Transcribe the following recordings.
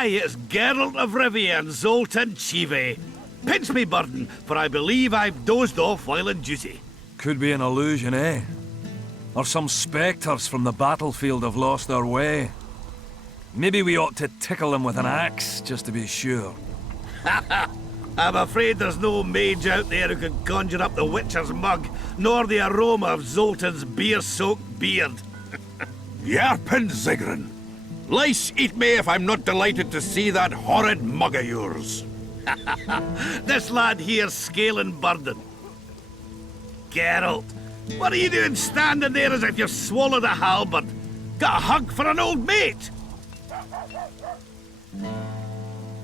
Aye, it's Geralt of Rivia and Zoltan Chive. Pinch me, burden, for I believe I've dozed off while in duty. Could be an illusion, eh? Or some spectres from the battlefield have lost their way. Maybe we ought to tickle them with an axe, just to be sure. I'm afraid there's no mage out there who can conjure up the Witcher's mug, nor the aroma of Zoltan's beer-soaked beard. Yarpen Zigrin. Lice eat me if I'm not delighted to see that horrid mug of yours. This lad here's scaling burden. Geralt, what are you doing standing there as if you've swallowed a halberd? Got a hug for an old mate?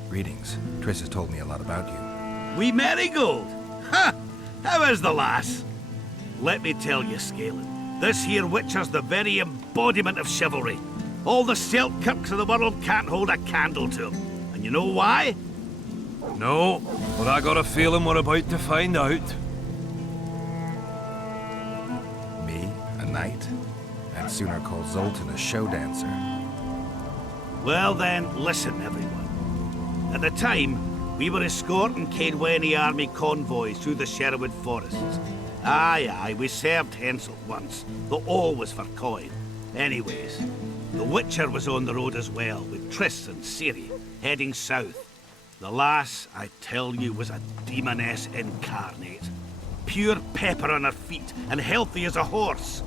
Greetings. Triss has told me a lot about you. We Marigold? Ha! How is the lass? Let me tell you, Scalen, this here Witcher's the very embodiment of chivalry. All the Selkirks of the world can't hold a candle to him. And you know why? No, but I got a feeling we're about to find out. Me, a knight? I'd sooner call Zoltan a show dancer. Well then, listen everyone. At the time, we were escorting Caedwene army convoys through the Sherwood forests. Aye, we served Hensel once, though always for coin. Anyways, the Witcher was on the road as well, with Triss and Ciri, heading south. The lass, I tell you, was a demoness incarnate. Pure pepper on her feet, and healthy as a horse.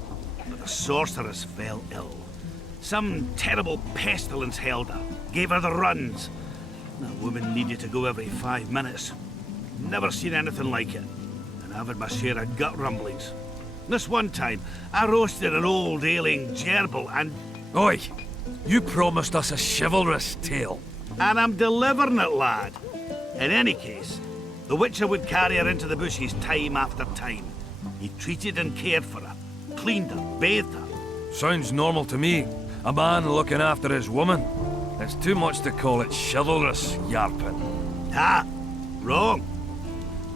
But the sorceress fell ill. Some terrible pestilence held her, gave her the runs. The woman needed to go every 5 minutes. Never seen anything like it. And I've had my share of gut rumblings. This one time, I roasted an old ailing gerbil and... Oi! You promised us a chivalrous tale. And I'm delivering it, lad. In any case, the Witcher would carry her into the bushes time after time. He treated and cared for her, cleaned her, bathed her. Sounds normal to me. A man looking after his woman. It's too much to call it chivalrous, Yarpen. Ah, wrong.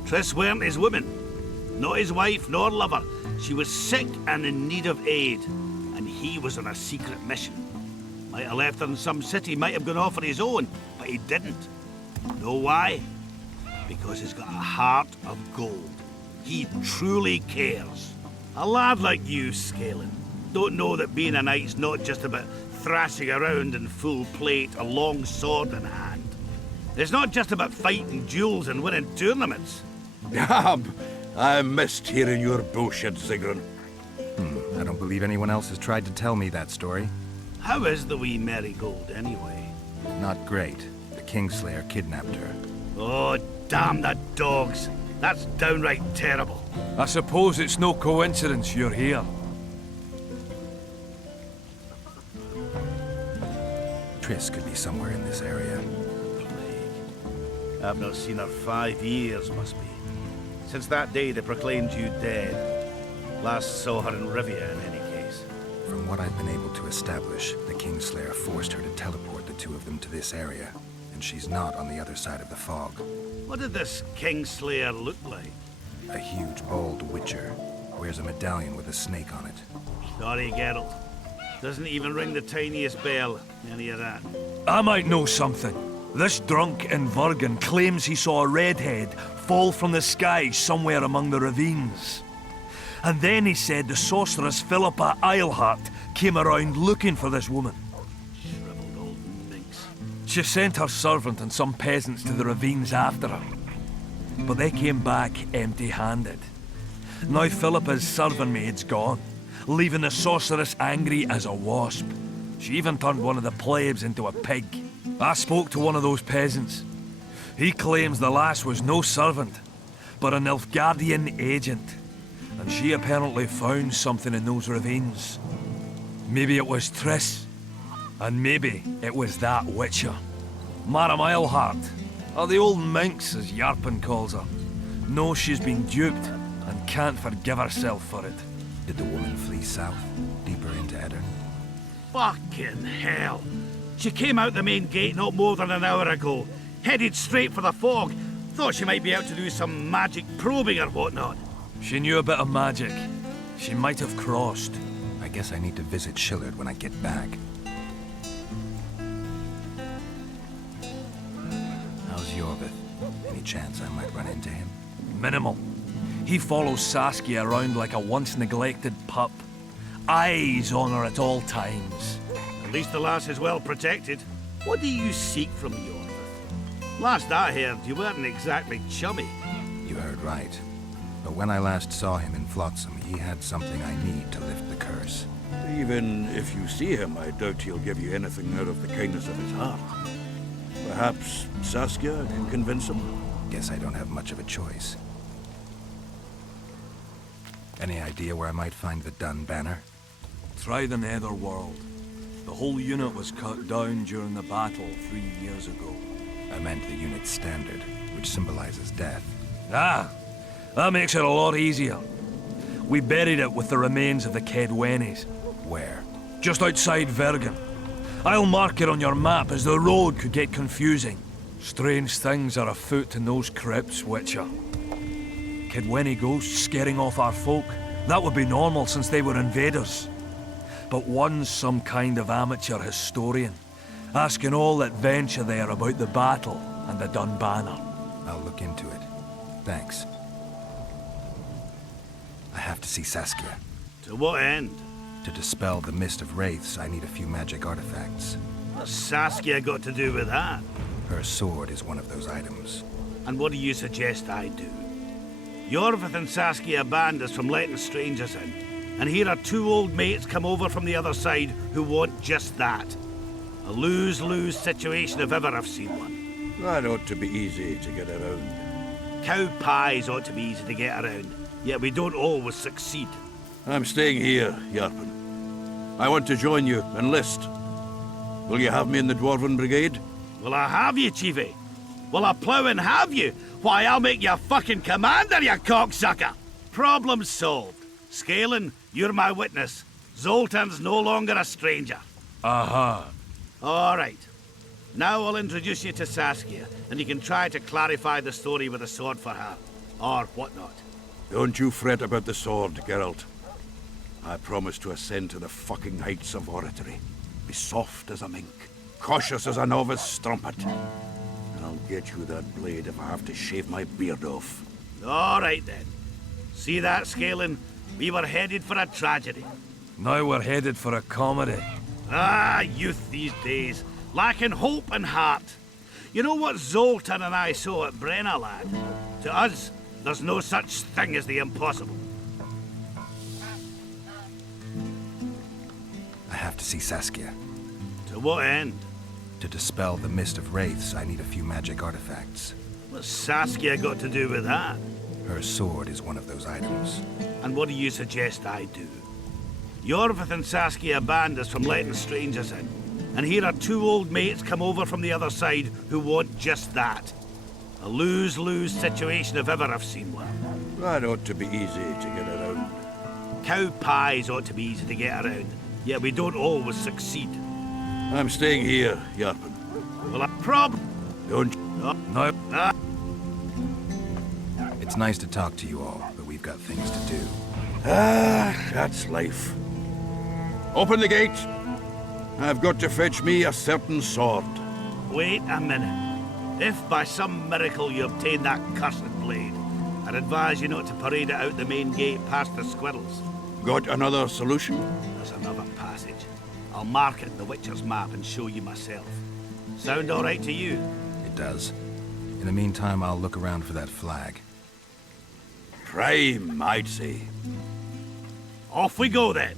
Triss weren't his woman. Not his wife nor lover. She was sick and in need of aid. And he was on a secret mission. Might have left her in some city, might have gone off on his own, but he didn't. Know why? Because he's got a heart of gold. He truly cares. A lad like you, Scalen, don't know that being a knight's not just about thrashing around in full plate, a long sword in hand. It's not just about fighting duels and winning tournaments. I missed hearing your bullshit, Zigrin. I don't believe anyone else has tried to tell me that story. How is the wee Marigold, anyway? Not great. The Kingslayer kidnapped her. Oh, damn the dogs. That's downright terrible. I suppose it's no coincidence you're here. Triss could be somewhere in this area. I've not seen her 5 years, must be. Since that day they proclaimed you dead. Last saw her in Rivia, in any case. From what I've been able to establish, the Kingslayer forced her to teleport the two of them to this area, and she's not on the other side of the fog. What did this Kingslayer look like? A huge, bald witcher. Wears a medallion with a snake on it. Sorry, Geralt. Doesn't even ring the tiniest bell, any of that. I might know something. This drunk in Vergen claims he saw a redhead fall from the sky somewhere among the ravines. And then he said the sorceress Philippa Eilhart came around looking for this woman. Shriveled old minx. She sent her servant and some peasants to the ravines after her. But they came back empty-handed. Now Philippa's servant maid's gone, leaving the sorceress angry as a wasp. She even turned one of the plebs into a pig. I spoke to one of those peasants. He claims the lass was no servant, but an Nilfgaardian agent. And she apparently found something in those ravines. Maybe it was Triss. And maybe it was that Witcher. Madame Eilhart, or the old minx as Yarpen calls her, knows she's been duped and can't forgive herself for it. Did the woman flee south, deeper into Eddern? Fucking hell. She came out the main gate not more than an hour ago, headed straight for the fog. Thought she might be out to do some magic probing or whatnot. She knew a bit of magic. She might have crossed. I guess I need to visit Shillard when I get back. chance I might run into him? Minimal. He follows Saskia around like a once-neglected pup. Eyes on her at all times. At least the lass is well protected. What do you seek from Yorvith? Last I heard, you weren't exactly chummy. You heard right. But when I last saw him in Flotsam, he had something I need to lift the curse. Even if you see him, I doubt he'll give you anything out of the kindness of his heart. Perhaps Saskia can convince him? Guess I don't have much of a choice. Any idea where I might find the Dun banner? Try the Netherworld. The whole unit was cut down during the battle 3 years ago. I meant the unit's standard, which symbolizes death. Ah, that makes it a lot easier. We buried it with the remains of the Kedwenis. Where? Just outside Vergen. I'll mark it on your map as the road could get confusing. Strange things are afoot in those crypts, Witcher. Kedweni ghosts scaring off our folk. That would be normal since they were invaders. But one's some kind of amateur historian, asking all that venture there about the battle and the Dun banner. I'll look into it. Thanks. I have to see Saskia. To what end? To dispel the mist of wraiths, I need a few magic artifacts. What's Saskia got to do with that? Her sword is one of those items. And what do you suggest I do? Yorvith and Saskia banned us from letting strangers in, and here are two old mates come over from the other side who want just that. A lose-lose situation if ever I've seen one. That ought to be easy to get around. Cow pies ought to be easy to get around, yet we don't always succeed. I'm staying here, Yarpen. I want to join you, enlist. Will you have me in the Dwarven Brigade? Will I have you, Chiefy? Will I plough and have you? Why, I'll make you fucking commander, you cocksucker! Problem solved. Scalen, you're my witness. Zoltan's no longer a stranger. Aha. All right. Now I'll introduce you to Saskia, and you can try to clarify the story with a sword for her. Or whatnot. Don't you fret about the sword, Geralt. I promise to ascend to the fucking heights of oratory. Be soft as a mink, cautious as a novice strumpet. And I'll get you that blade if I have to shave my beard off. All right, then. See that, Scalen? We were headed for a tragedy. Now we're headed for a comedy. Ah, youth these days. Lacking hope and heart. You know what Zoltan and I saw at Brenna, lad? To us, there's no such thing as the impossible. I have to see Saskia. To what end? To dispel the mist of wraiths, I need a few magic artifacts. What's Saskia got to do with that? Her sword is one of those items. And what do you suggest I do? Yorvith and Saskia banned us from letting strangers in, and here are two old mates come over from the other side who want just that. A lose-lose situation if ever I've seen one. That ought to be easy to get around. Cow pies ought to be easy to get around, yet we don't always succeed. I'm staying here, Yarpen. Well, a problem. Don't... Now, It's nice to talk to you all, but we've got things to do. Ah, that's life. Open the gate. I've got to fetch me a certain sword. Wait a minute. If by some miracle you obtain that cursed blade, I'd advise you not to parade it out the main gate past the squirrels. Got another solution? There's another passage. I'll mark it in the Witcher's map and show you myself. Sound all right to you? It does. In the meantime, I'll look around for that flag. Prime, I'd say. Off we go then.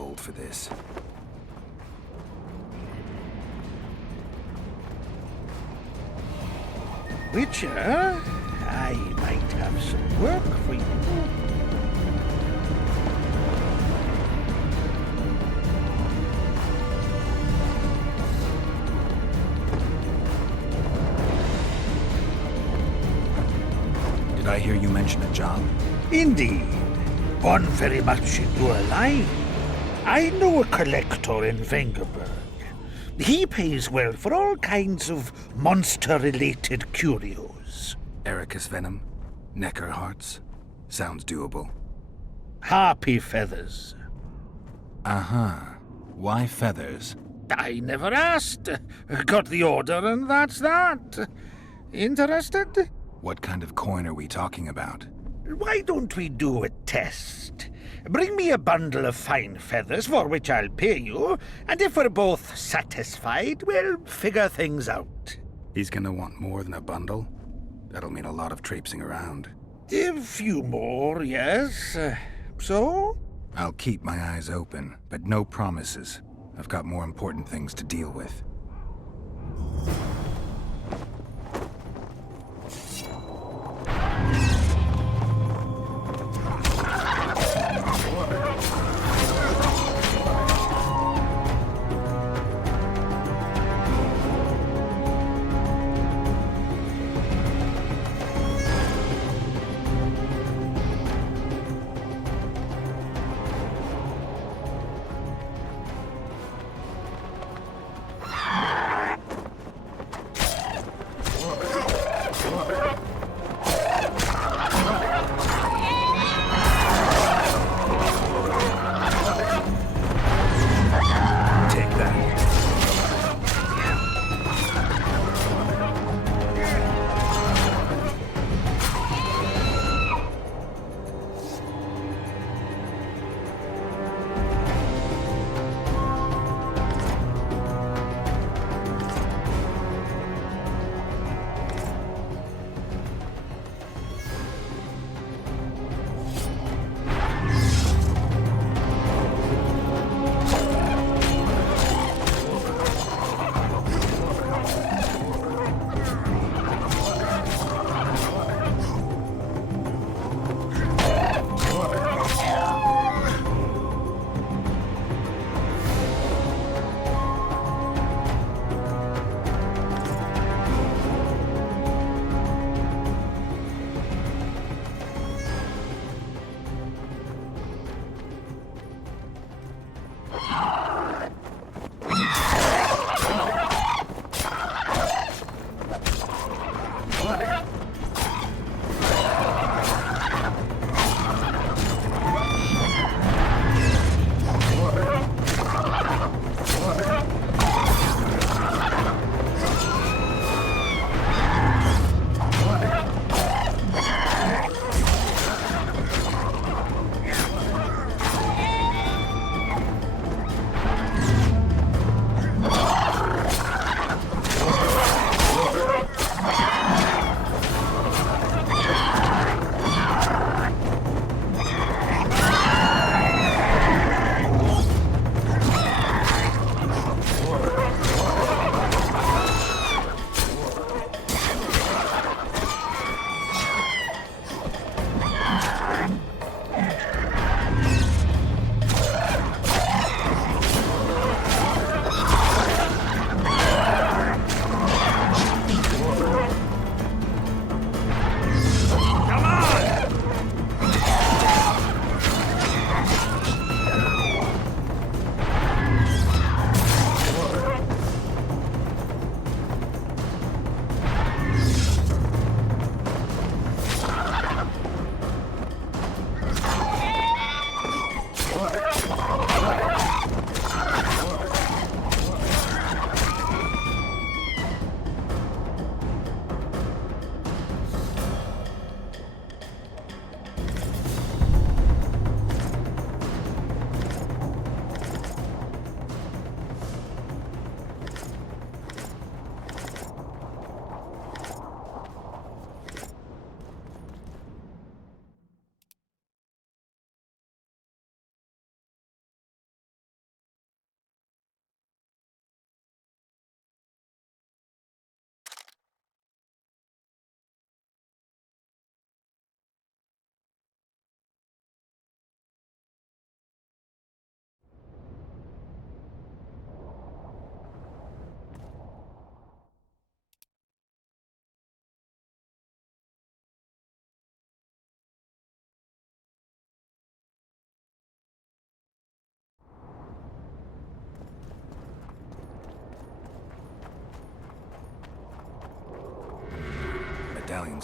old for this. Witcher, I might have some work for you. Did I hear you mention a job? Indeed. One very much in your line. I know a collector in Vengerberg. He pays well for all kinds of monster-related curios. Ericus venom? Necker hearts? Sounds doable. Harpy feathers. Uh-huh. Why feathers? I never asked. Got the order and that's that. Interested? What kind of coin are we talking about? Why don't we do a test? Bring me a bundle of fine feathers, for which I'll pay you, and if we're both satisfied, we'll figure things out. He's gonna want more than a bundle? That'll mean a lot of traipsing around. A few more, yes. So? I'll keep my eyes open, but no promises. I've got more important things to deal with.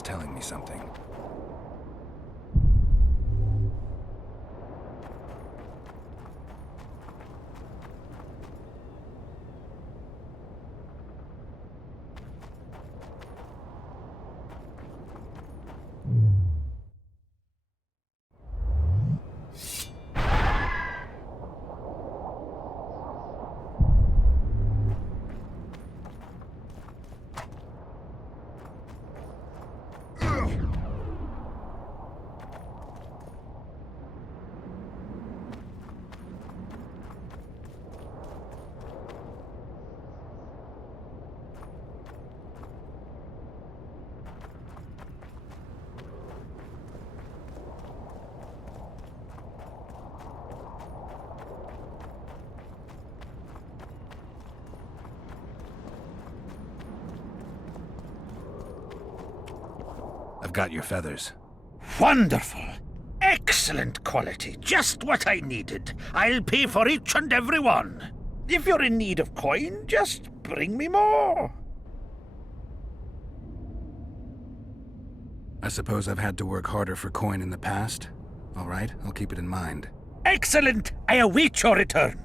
telling me something. I've got your feathers. Wonderful. Excellent quality. Just what I needed. I'll pay for each and every one. If you're in need of coin, just bring me more. I suppose I've had to work harder for coin in the past. All right, I'll keep it in mind. Excellent. I await your return.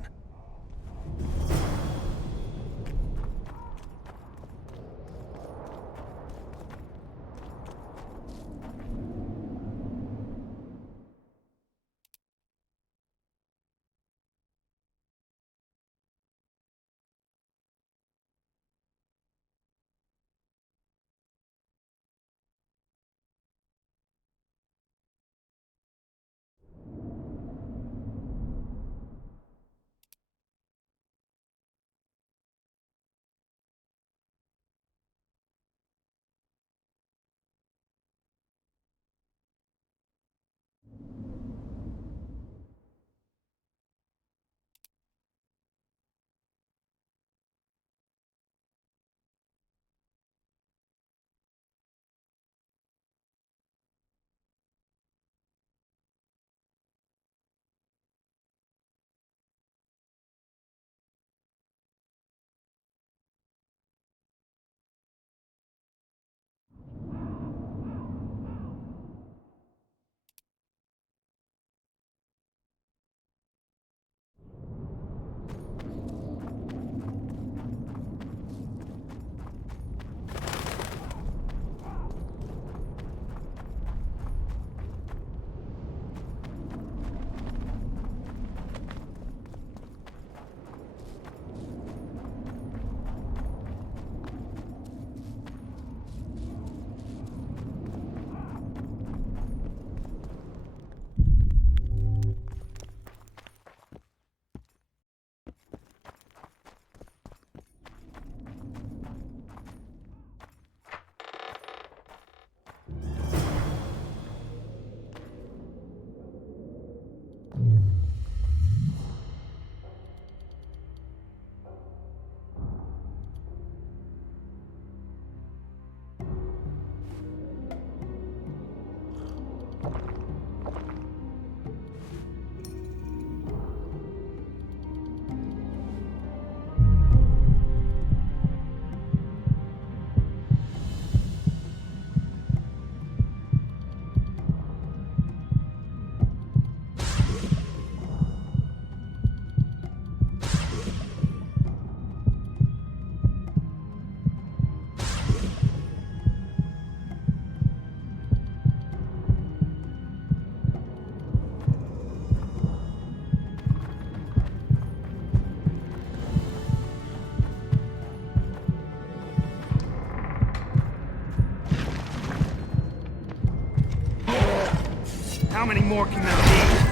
How many more can there be?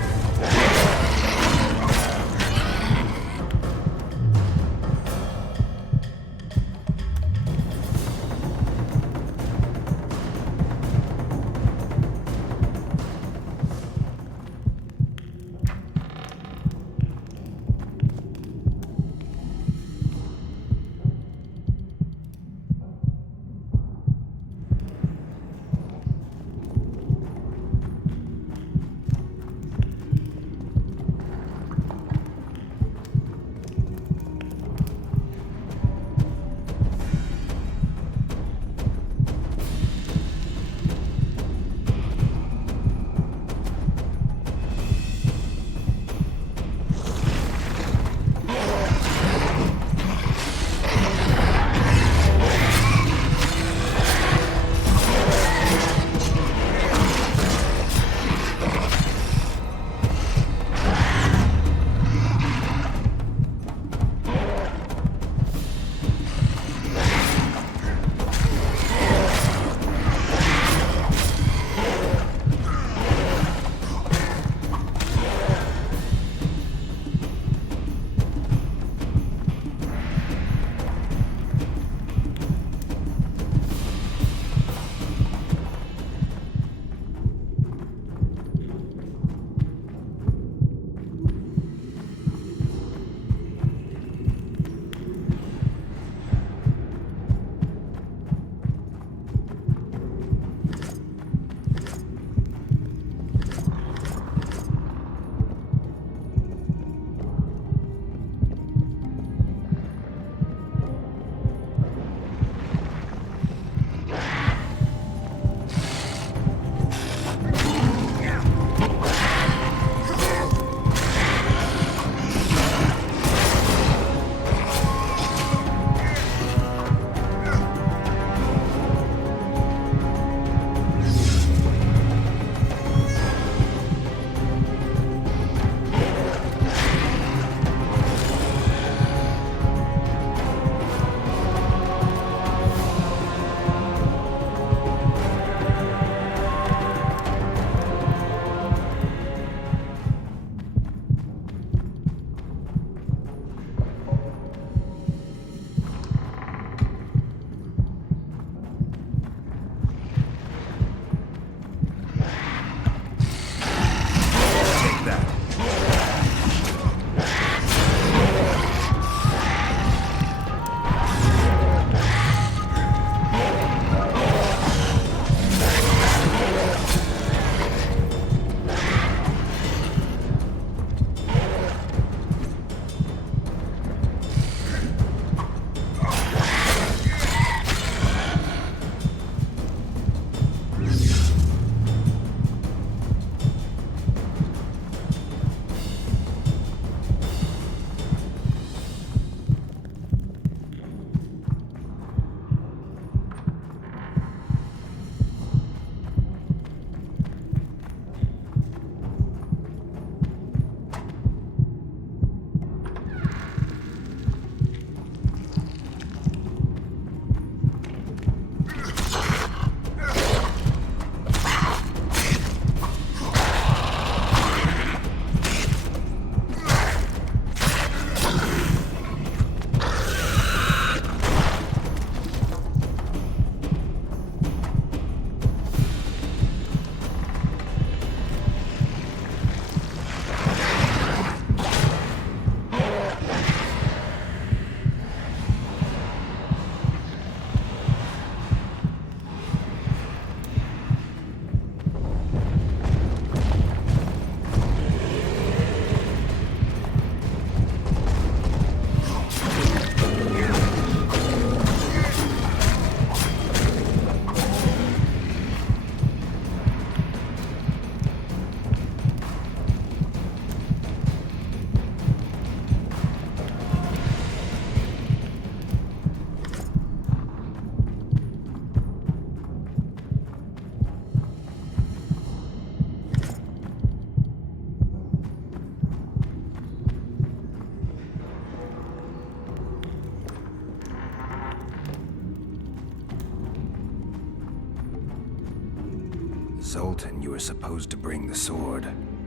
Zoltan, you were supposed to bring the sword.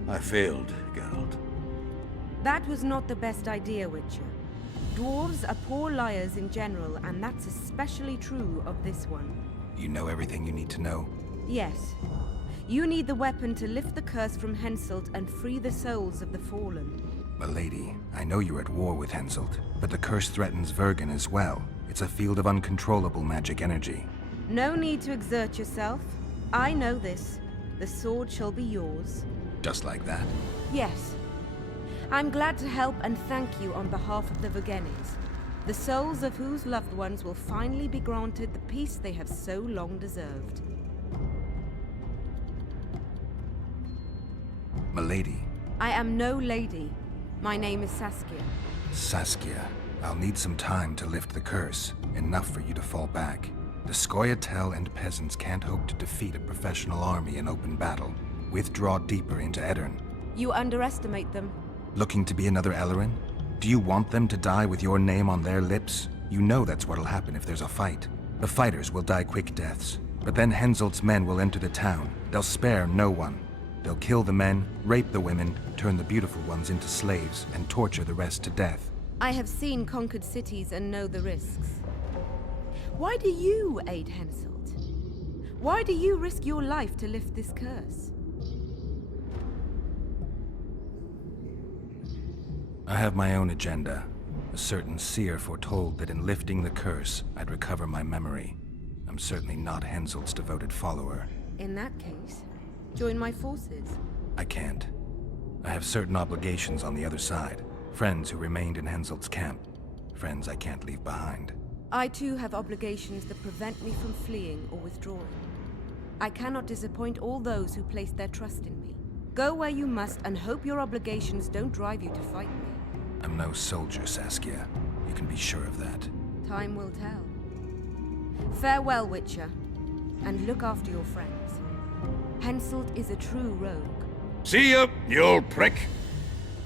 I failed, Geralt. That was not the best idea, Witcher. Dwarves are poor liars in general, and that's especially true of this one. You know everything you need to know? Yes. You need the weapon to lift the curse from Henselt and free the souls of the fallen. Milady, I know you're at war with Henselt, but the curse threatens Vergen as well. It's a field of uncontrollable magic energy. No need to exert yourself. I know this. The sword shall be yours. Just like that? Yes. I'm glad to help and thank you on behalf of the Vergenes, the souls of whose loved ones will finally be granted the peace they have so long deserved. Milady. I am no lady. My name is Saskia. Saskia, I'll need some time to lift the curse, enough for you to fall back. The Scoia'tael and peasants can't hope to defeat a professional army in open battle. Withdraw deeper into Edirn. You underestimate them. Looking to be another Ellerin? Do you want them to die with your name on their lips? You know that's what'll happen if there's a fight. The fighters will die quick deaths, but then Henselt's men will enter the town. They'll spare no one. They'll kill the men, rape the women, turn the beautiful ones into slaves, and torture the rest to death. I have seen conquered cities and know the risks. Why do you aid Henselt? Why do you risk your life to lift this curse? I have my own agenda. A certain seer foretold that in lifting the curse, I'd recover my memory. I'm certainly not Henselt's devoted follower. In that case, join my forces. I can't. I have certain obligations on the other side. Friends who remained in Henselt's camp. Friends I can't leave behind. I too have obligations that prevent me from fleeing or withdrawing. I cannot disappoint all those who place their trust in me. Go where you must and hope your obligations don't drive you to fight me. I'm no soldier, Saskia. You can be sure of that. Time will tell. Farewell, Witcher, and look after your friends. Henselt is a true rogue. See ya, you old prick!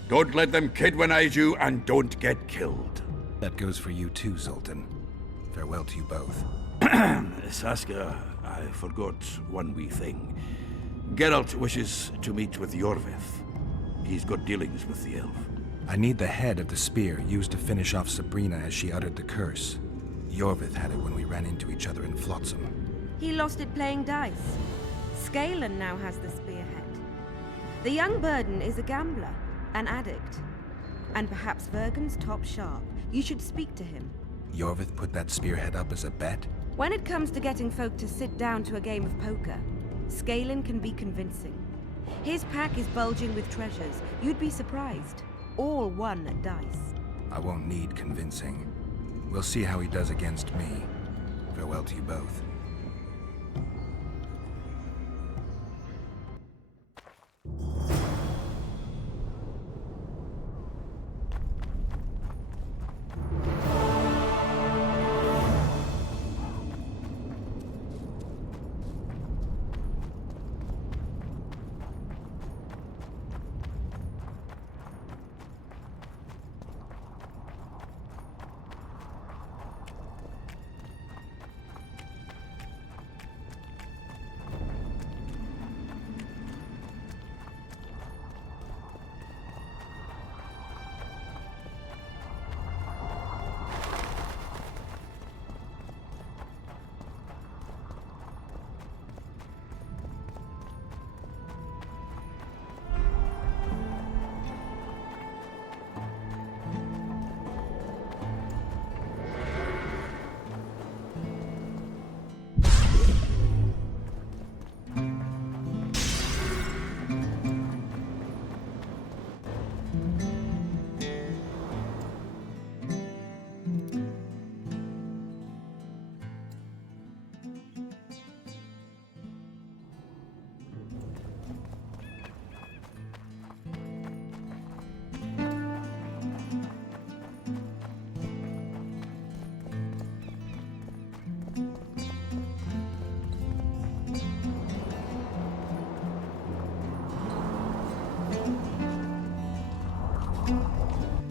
Don't let them kidwinize you, and don't get killed. That goes for you too, Zoltan. Farewell to you both. Saskia, I forgot one wee thing. Geralt wishes to meet with Yorvith. He's got dealings with the elf. I need the head of the spear used to finish off Sabrina as she uttered the curse. Yorvith had it when we ran into each other in Flotsam. He lost it playing dice. Scalen now has the spearhead. The young burden is a gambler, an addict, and perhaps Vergen's top sharp. You should speak to him. Yorvith put that spearhead up as a bet? When it comes to getting folk to sit down to a game of poker, Scalen can be convincing. His pack is bulging with treasures. You'd be surprised. All won at dice. I won't need convincing. We'll see how he does against me. Farewell to you both.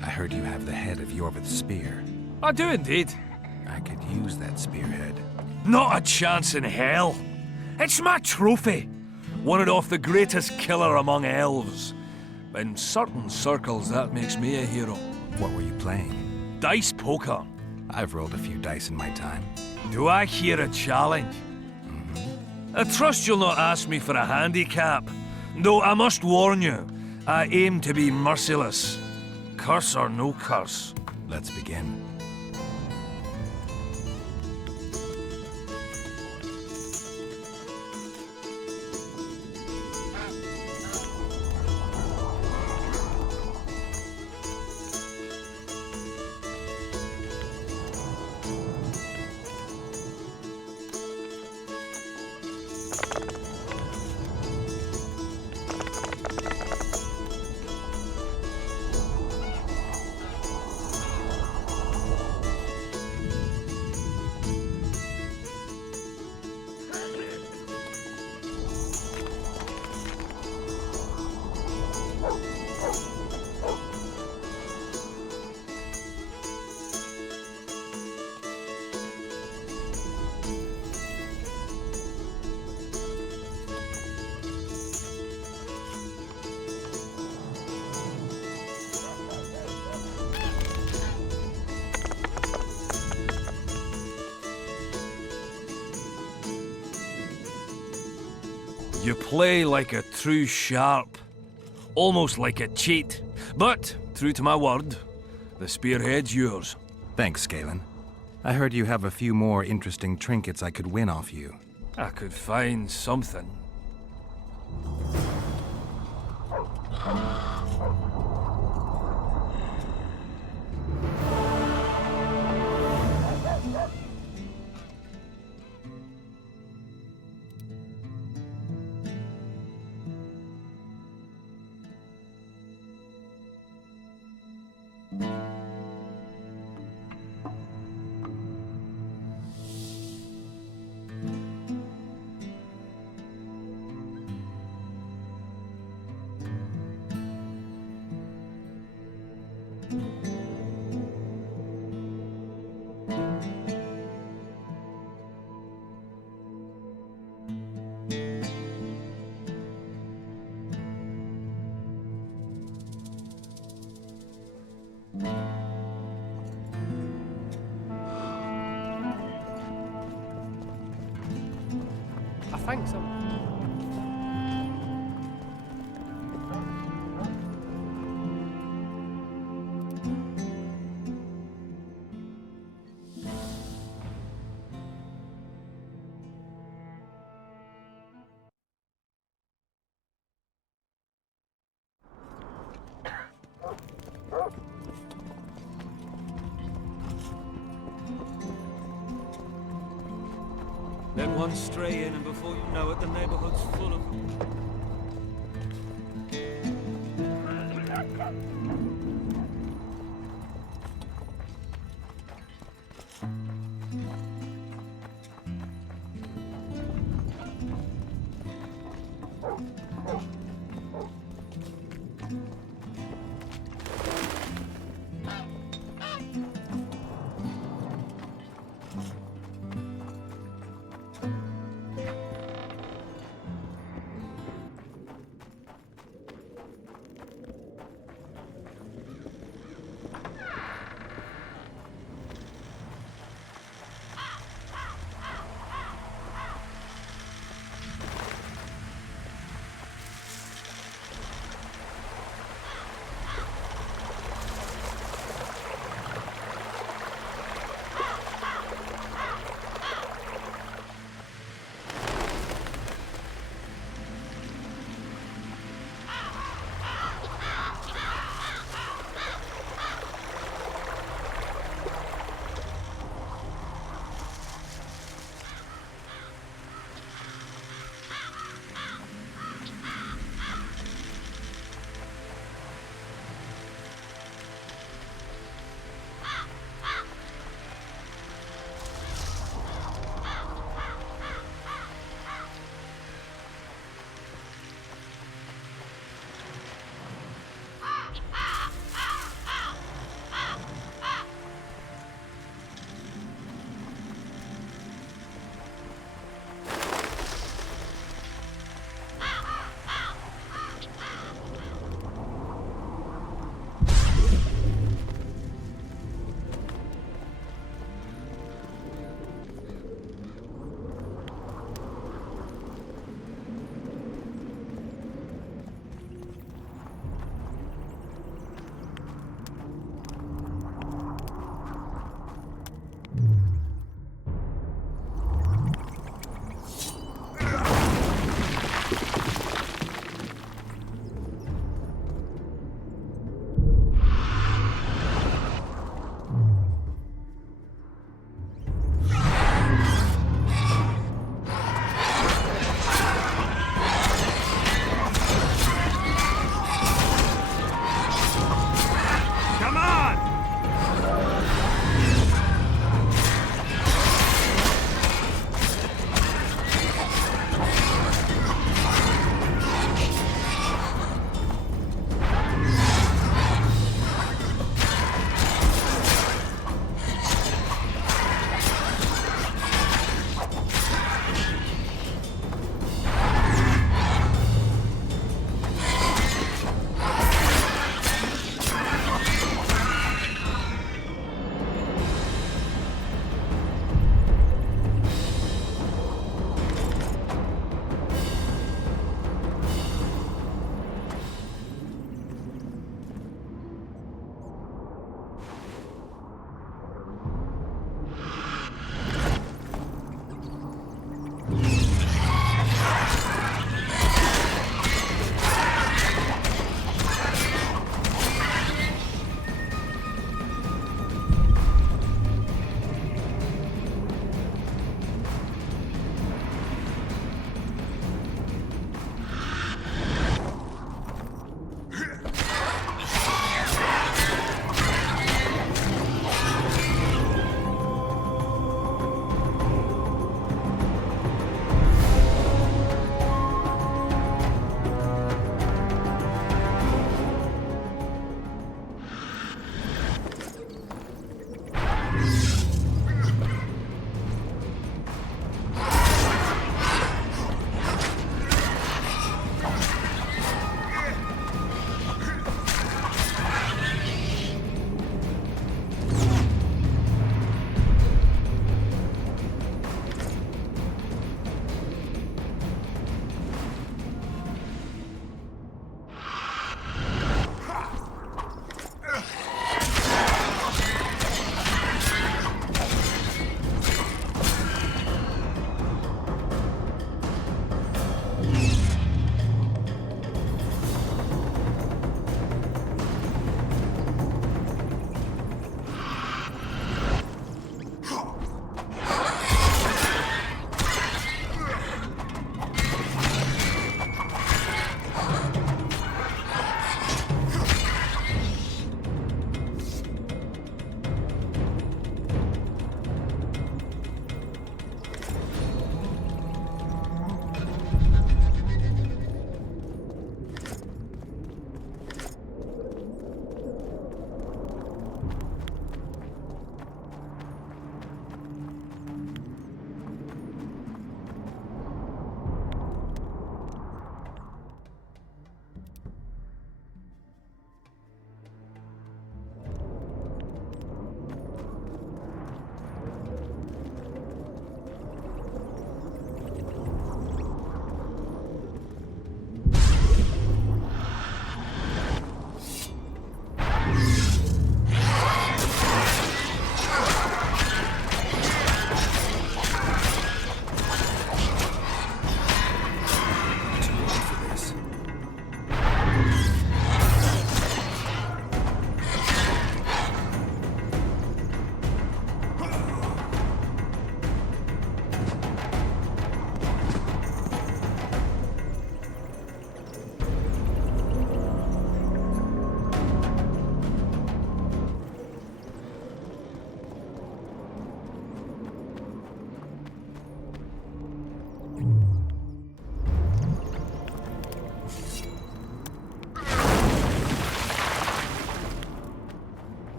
I heard you have the head of Yorvith's spear. I do indeed. I could use that spearhead. Not a chance in hell. It's my trophy. Wanted off the greatest killer among elves. In certain circles, that makes me a hero. What were you playing? Dice poker. I've rolled a few dice in my time. Do I hear a challenge? I trust you'll not ask me for a handicap. Though I must warn you, I aim to be merciless. Curse or no curse. Let's begin. You play like a true sharp, almost like a cheat. But, true to my word, the spearhead's yours. Thanks, Galen. I heard you have a few more interesting trinkets I could win off you. I could find something. I think so. Let one stray in, and before you know it, the neighborhood's full of them.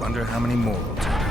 Wonder how many more will turn up.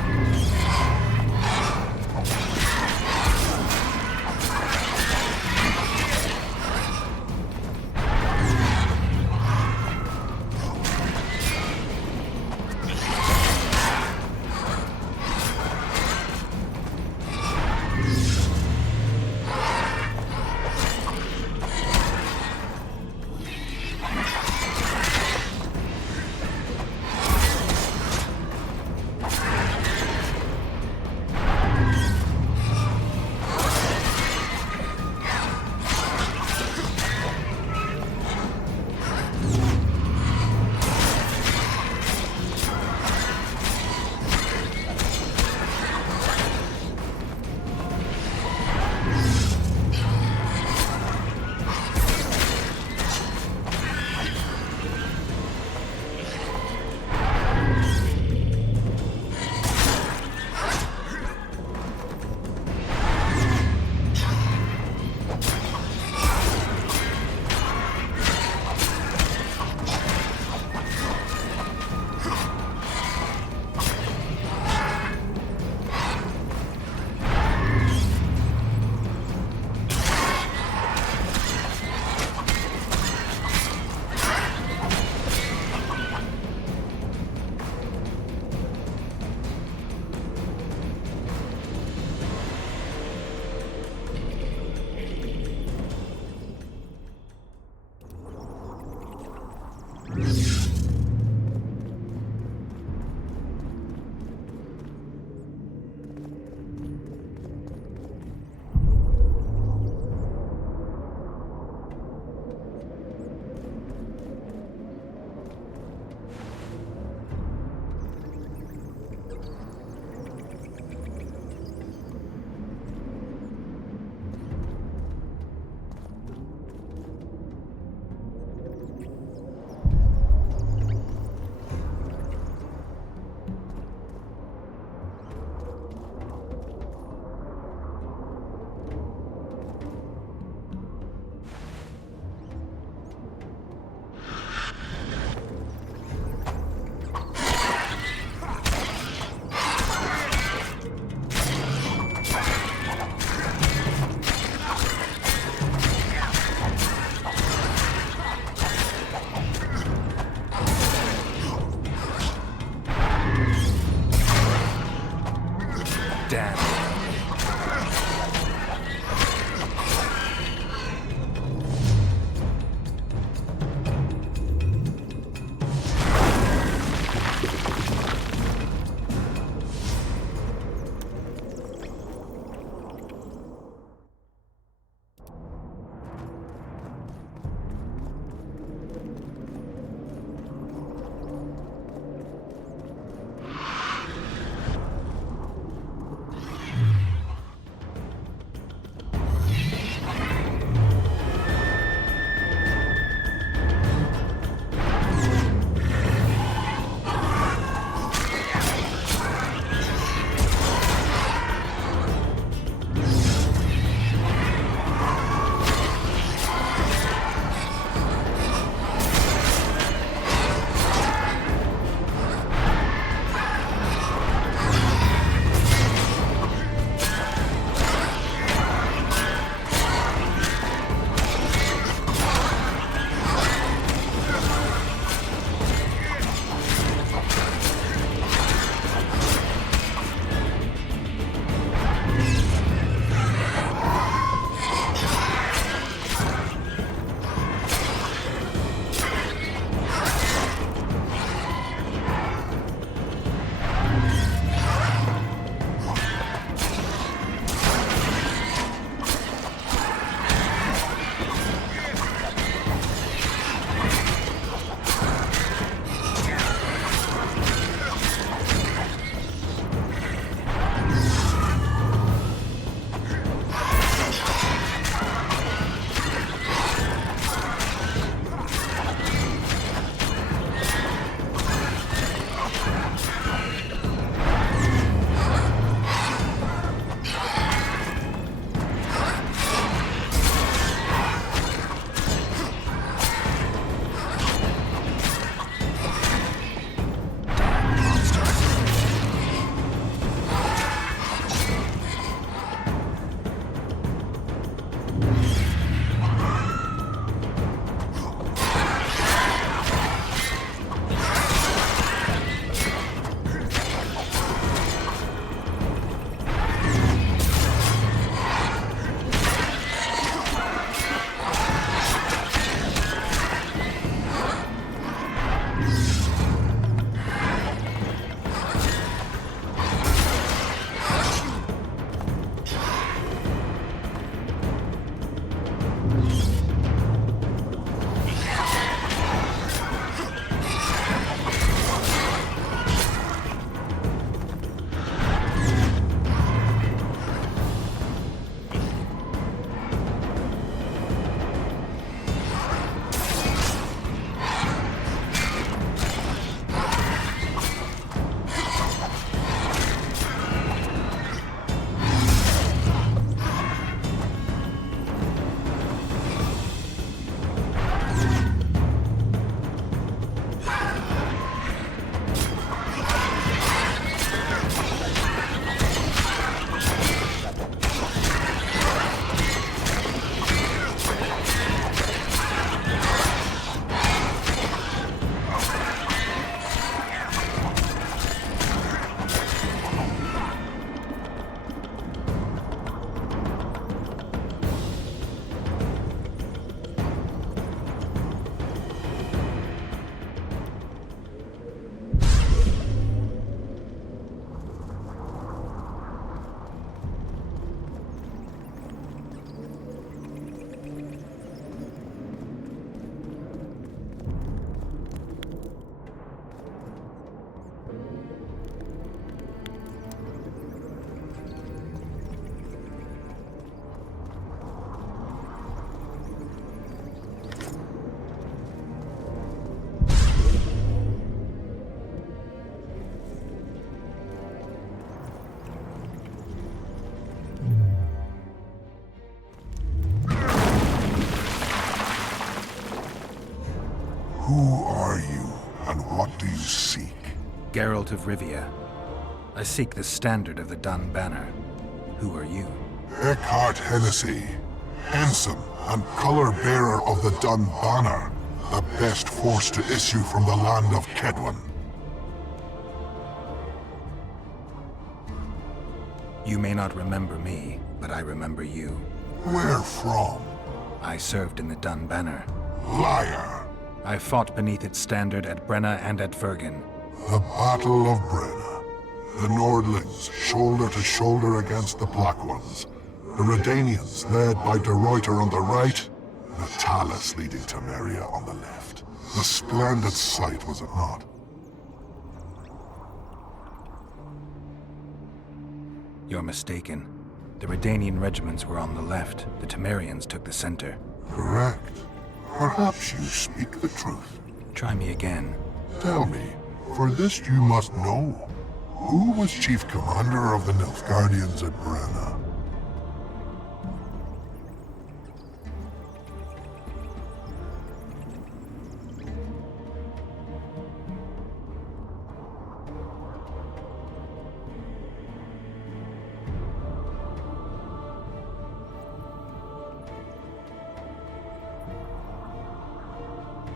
Geralt of Rivia. I seek the standard of the Dun Banner. Who are you? Eckhart Hennessy, ensign and color-bearer of the Dun Banner, the best force to issue from the land of Kedwen. You may not remember me, but I remember you. Where from? I served in the Dun Banner. Liar! I fought beneath its standard at Brenna and at Vergen. The Battle of Brenna. The Nordlings, shoulder to shoulder against the Black Ones. The Redanians, led by De Ruyter on the right. The Talus leading to Meria on the left. A splendid sight, was it not? You're mistaken. The Redanian regiments were on the left. The Temerians took the center. Correct. Perhaps you speak the truth. Try me again. Tell me, for this you must know. Who was chief commander of the Nilfgaardians at Brenna?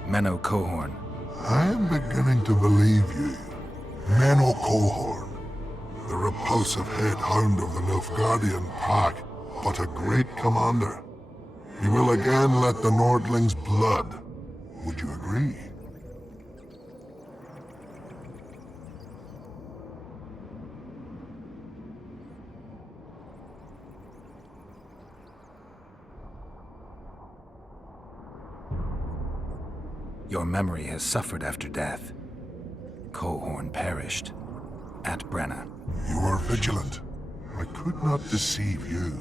Menno Cohorn. I am beginning to believe you. Menno Cohorn, the repulsive head hound of the Nilfgaardian pack, but a great commander. He will again let the Nordlings' blood. Would you agree? Your memory has suffered after death. Cohorn perished at Brenna. You are vigilant. I could not deceive you.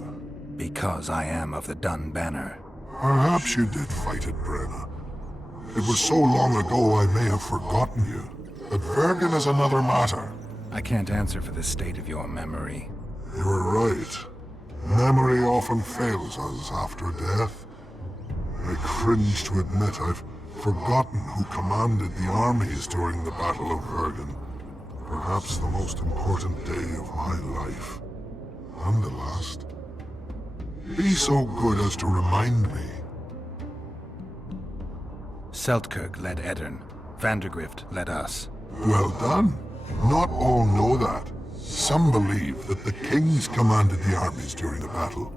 Because I am of the Dun Banner. Perhaps you did fight at Brenna. It was so long ago I may have forgotten you. But Vergen is another matter. I can't answer for the state of your memory. You are right. Memory often fails us after death. I cringe to admit I've forgotten who commanded the armies during the Battle of Vergen. Perhaps the most important day of my life. And the last. Be so good as to remind me. Seltkirk led Eddern. Vandergrift led us. Well done. Not all know that. Some believe that the kings commanded the armies during the battle,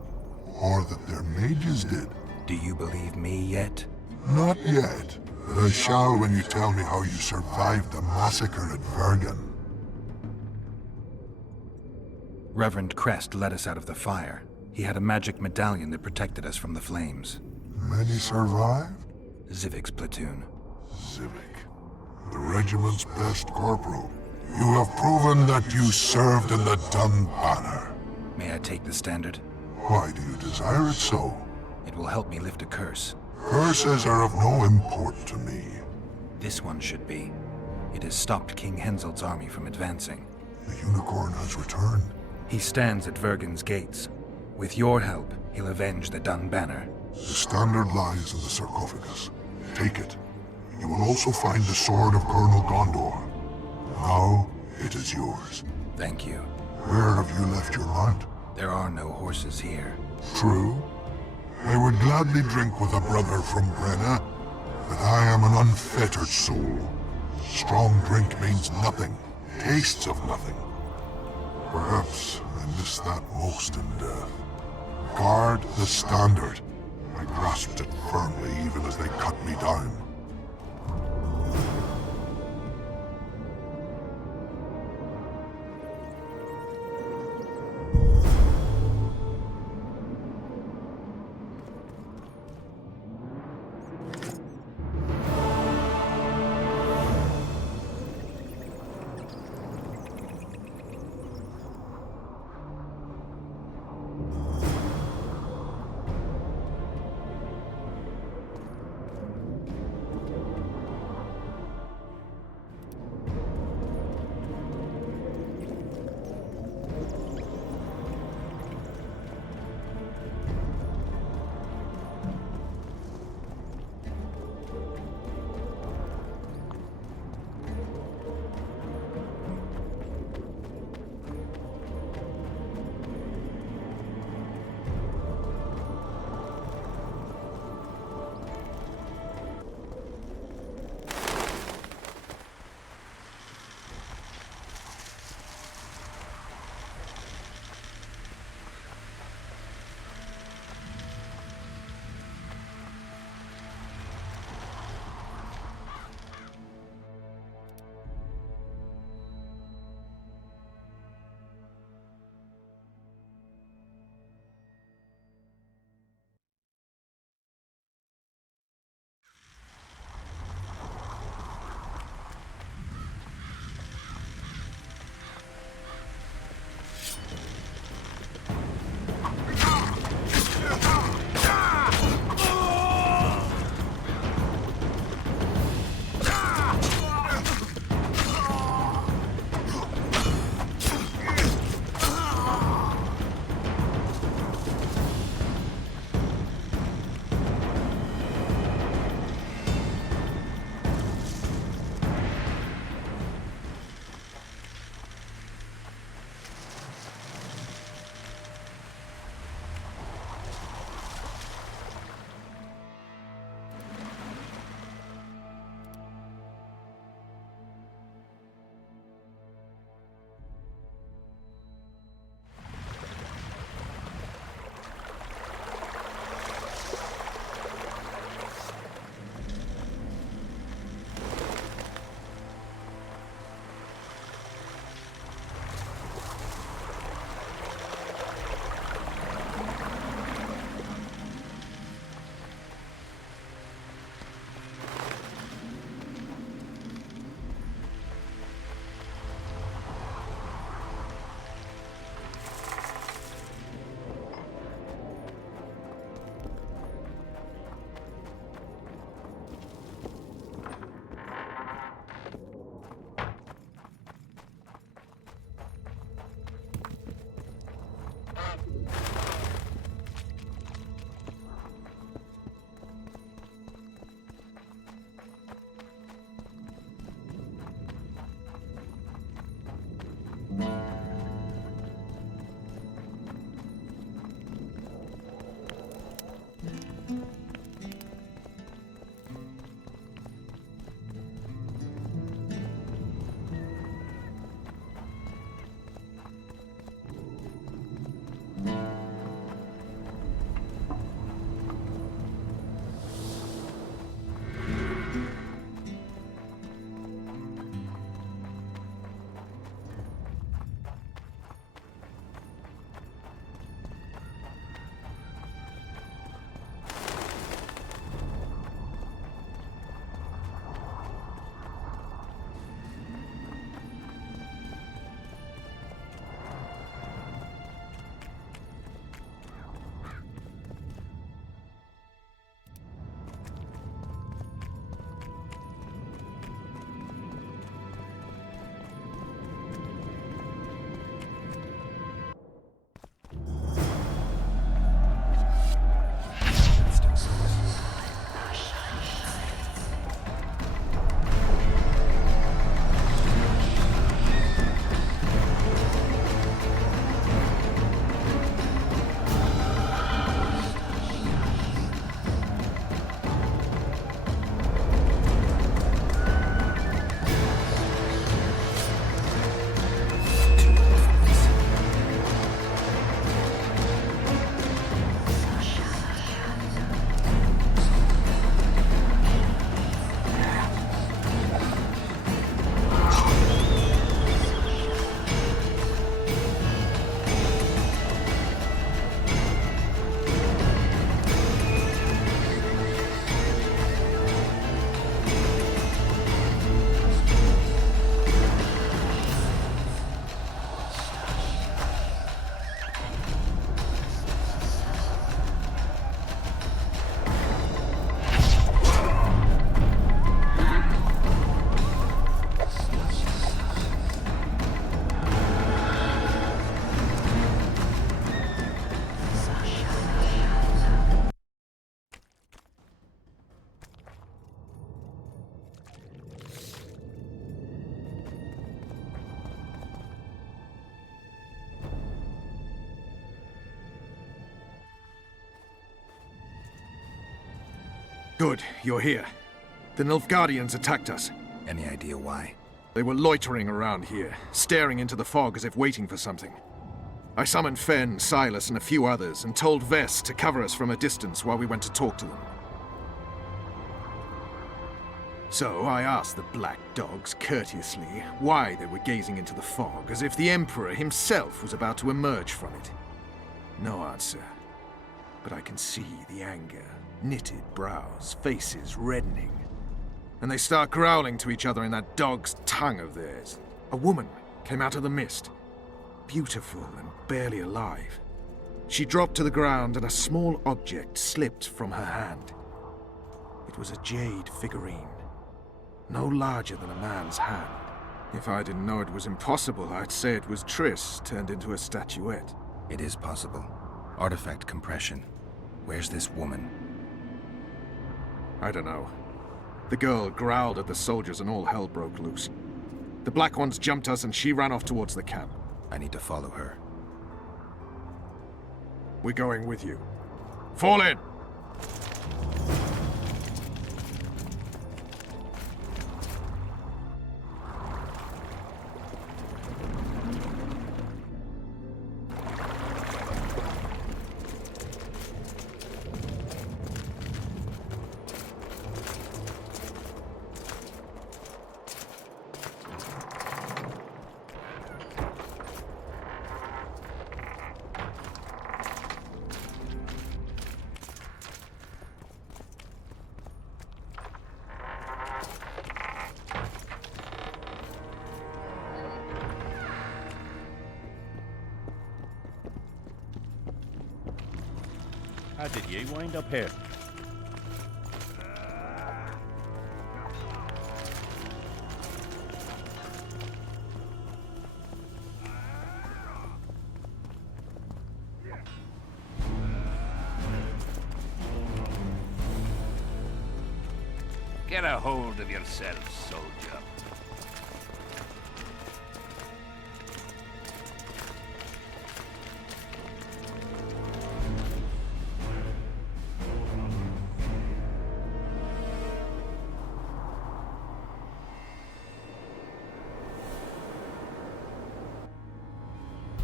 or that their mages did. Do you believe me yet? Not yet, but I shall when you tell me how you survived the massacre at Vergen. Reverend Crest led us out of the fire. He had a magic medallion that protected us from the flames. Many survived? Zivik's platoon. Zivik, the regiment's best corporal. You have proven that you served in the Dun Banner. May I take the standard? Why do you desire it so? It will help me lift a curse. Curses are of no import to me. This one should be. It has stopped King Henselt's army from advancing. The unicorn has returned. He stands at Vergen's gates. With your help, he'll avenge the Dun Banner. The standard lies in the sarcophagus. Take it. You will also find the sword of Colonel Gondor. Now, it is yours. Thank you. Where have you left your mount? There are no horses here. True. I would gladly drink with a brother from Brenna, but I am an unfettered soul. Strong drink means nothing, tastes of nothing. Perhaps I miss that most in death. Guard the standard. I grasped it firmly even as they cut me down. Good, you're here. The Nilfgaardians attacked us. Any idea why? They were loitering around here, staring into the fog as if waiting for something. I summoned Fen, Silas, and a few others, and told Vess to cover us from a distance while we went to talk to them. So I asked the black dogs courteously why they were gazing into the fog, as if the Emperor himself was about to emerge from it. No answer. But I can see the anger, knitted brows, faces reddening. And they start growling to each other in that dog's tongue of theirs. A woman came out of the mist, beautiful and barely alive. She dropped to the ground and a small object slipped from her hand. It was a jade figurine, no larger than a man's hand. If I didn't know it was impossible, I'd say it was Triss turned into a statuette. It is possible. Artifact compression. Where's this woman? I don't know. The girl growled at the soldiers and all hell broke loose. The Black Ones jumped us and she ran off towards the camp. I need to follow her. We're going with you. Fall in! How did you wind up here? Get a hold of yourself, soldier.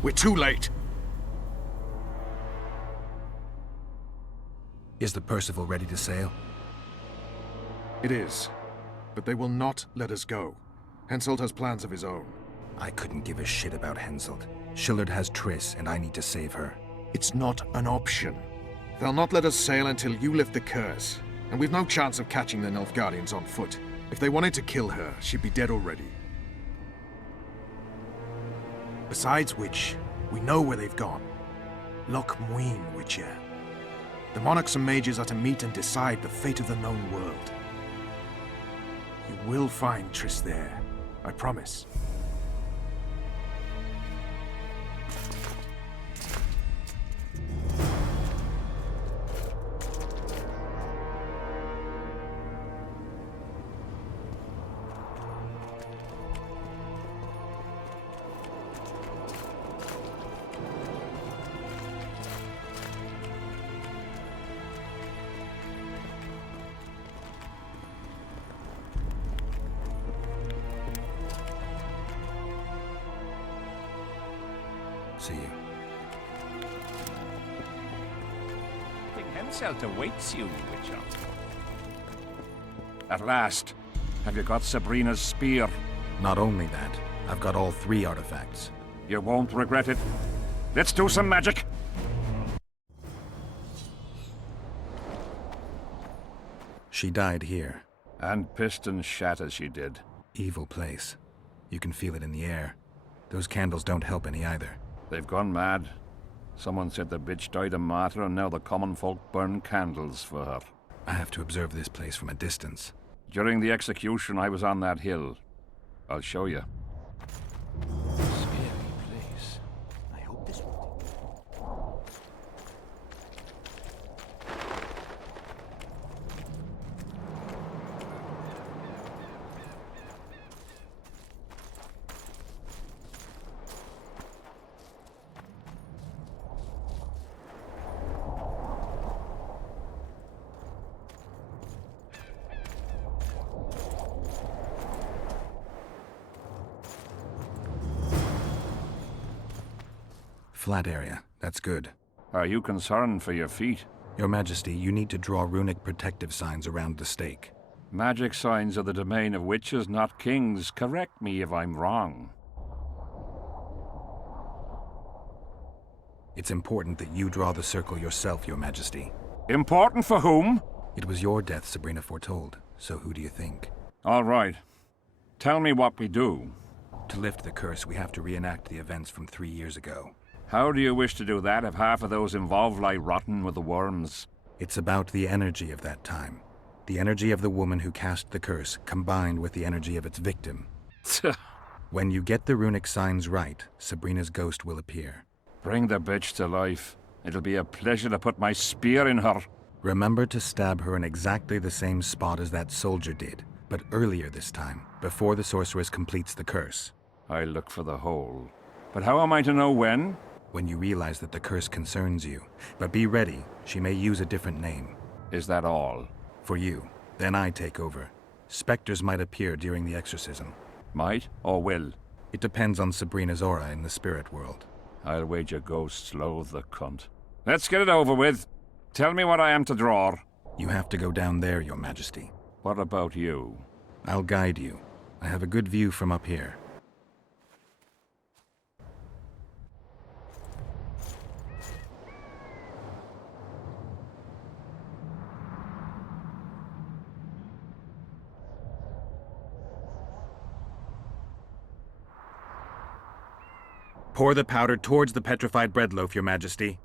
We're too late. Is the Percival ready to sail? It is. But they will not let us go. Henselt has plans of his own. I couldn't give a shit about Henselt. Shillard has Triss, and I need to save her. It's not an option. They'll not let us sail until you lift the curse. And we've no chance of catching the Nilfgaardians on foot. If they wanted to kill her, she'd be dead already. Besides which, we know where they've gone. Loch Muin, Witcher. The monarchs and mages are to meet and decide the fate of the known world. You will find Triss there, I promise. See you. King Henselt awaits you, Witcher. At last, have you got Sabrina's spear? Not only that, I've got all 3 artifacts. You won't regret it. Let's do some magic. She died here. And pissed and shat as she did. Evil place. You can feel it in the air. Those candles don't help any either. They've gone mad. Someone said the bitch died a martyr and now the common folk burn candles for her. I have to observe this place from a distance. During the execution, I was on that hill. I'll show you. Scary place. I hope this won't. Flat area. That's good. Are you concerned for your feet? Your Majesty, you need to draw runic protective signs around the stake. Magic signs are the domain of witches, not kings. Correct me if I'm wrong. It's important that you draw the circle yourself, Your Majesty. Important for whom? It was your death Sabrina foretold, so who do you think? All right. Tell me what we do. To lift the curse, we have to reenact the events from 3 years ago. How do you wish to do that if half of those involved lie rotten with the worms? It's about the energy of that time. The energy of the woman who cast the curse, combined with the energy of its victim. When you get the runic signs right, Sabrina's ghost will appear. Bring the bitch to life. It'll be a pleasure to put my spear in her. Remember to stab her in exactly the same spot as that soldier did, but earlier this time, before the sorceress completes the curse. I'll look for the hole. But how am I to know when? When you realize that the curse concerns you. But be ready, she may use a different name. Is that all? For you. Then I take over. Spectres might appear during the exorcism. Might or will? It depends on Sabrina's aura in the spirit world. I'll wager ghosts loathe the cunt. Let's get it over with. Tell me what I am to draw. You have to go down there, Your Majesty. What about you? I'll guide you. I have a good view from up here. Pour the powder towards the petrified bread loaf, Your Majesty.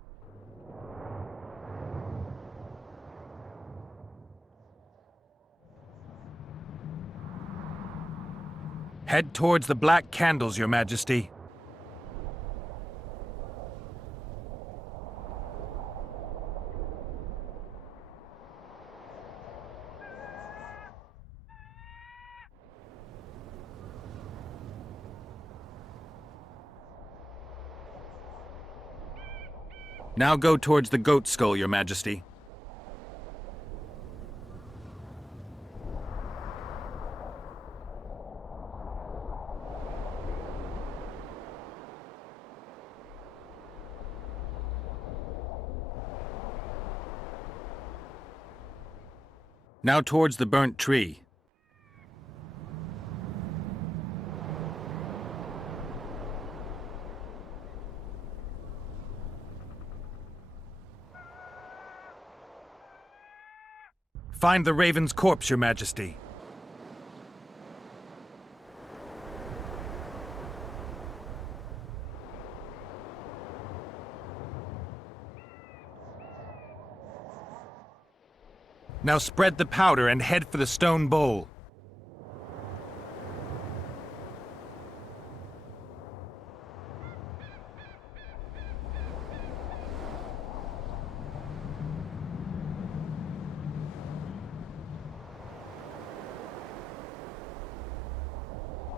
Head towards the black candles, Your Majesty. Now go towards the goat skull, Your Majesty. Now towards the burnt tree. Find the raven's corpse, Your Majesty. Now spread the powder and head for the stone bowl.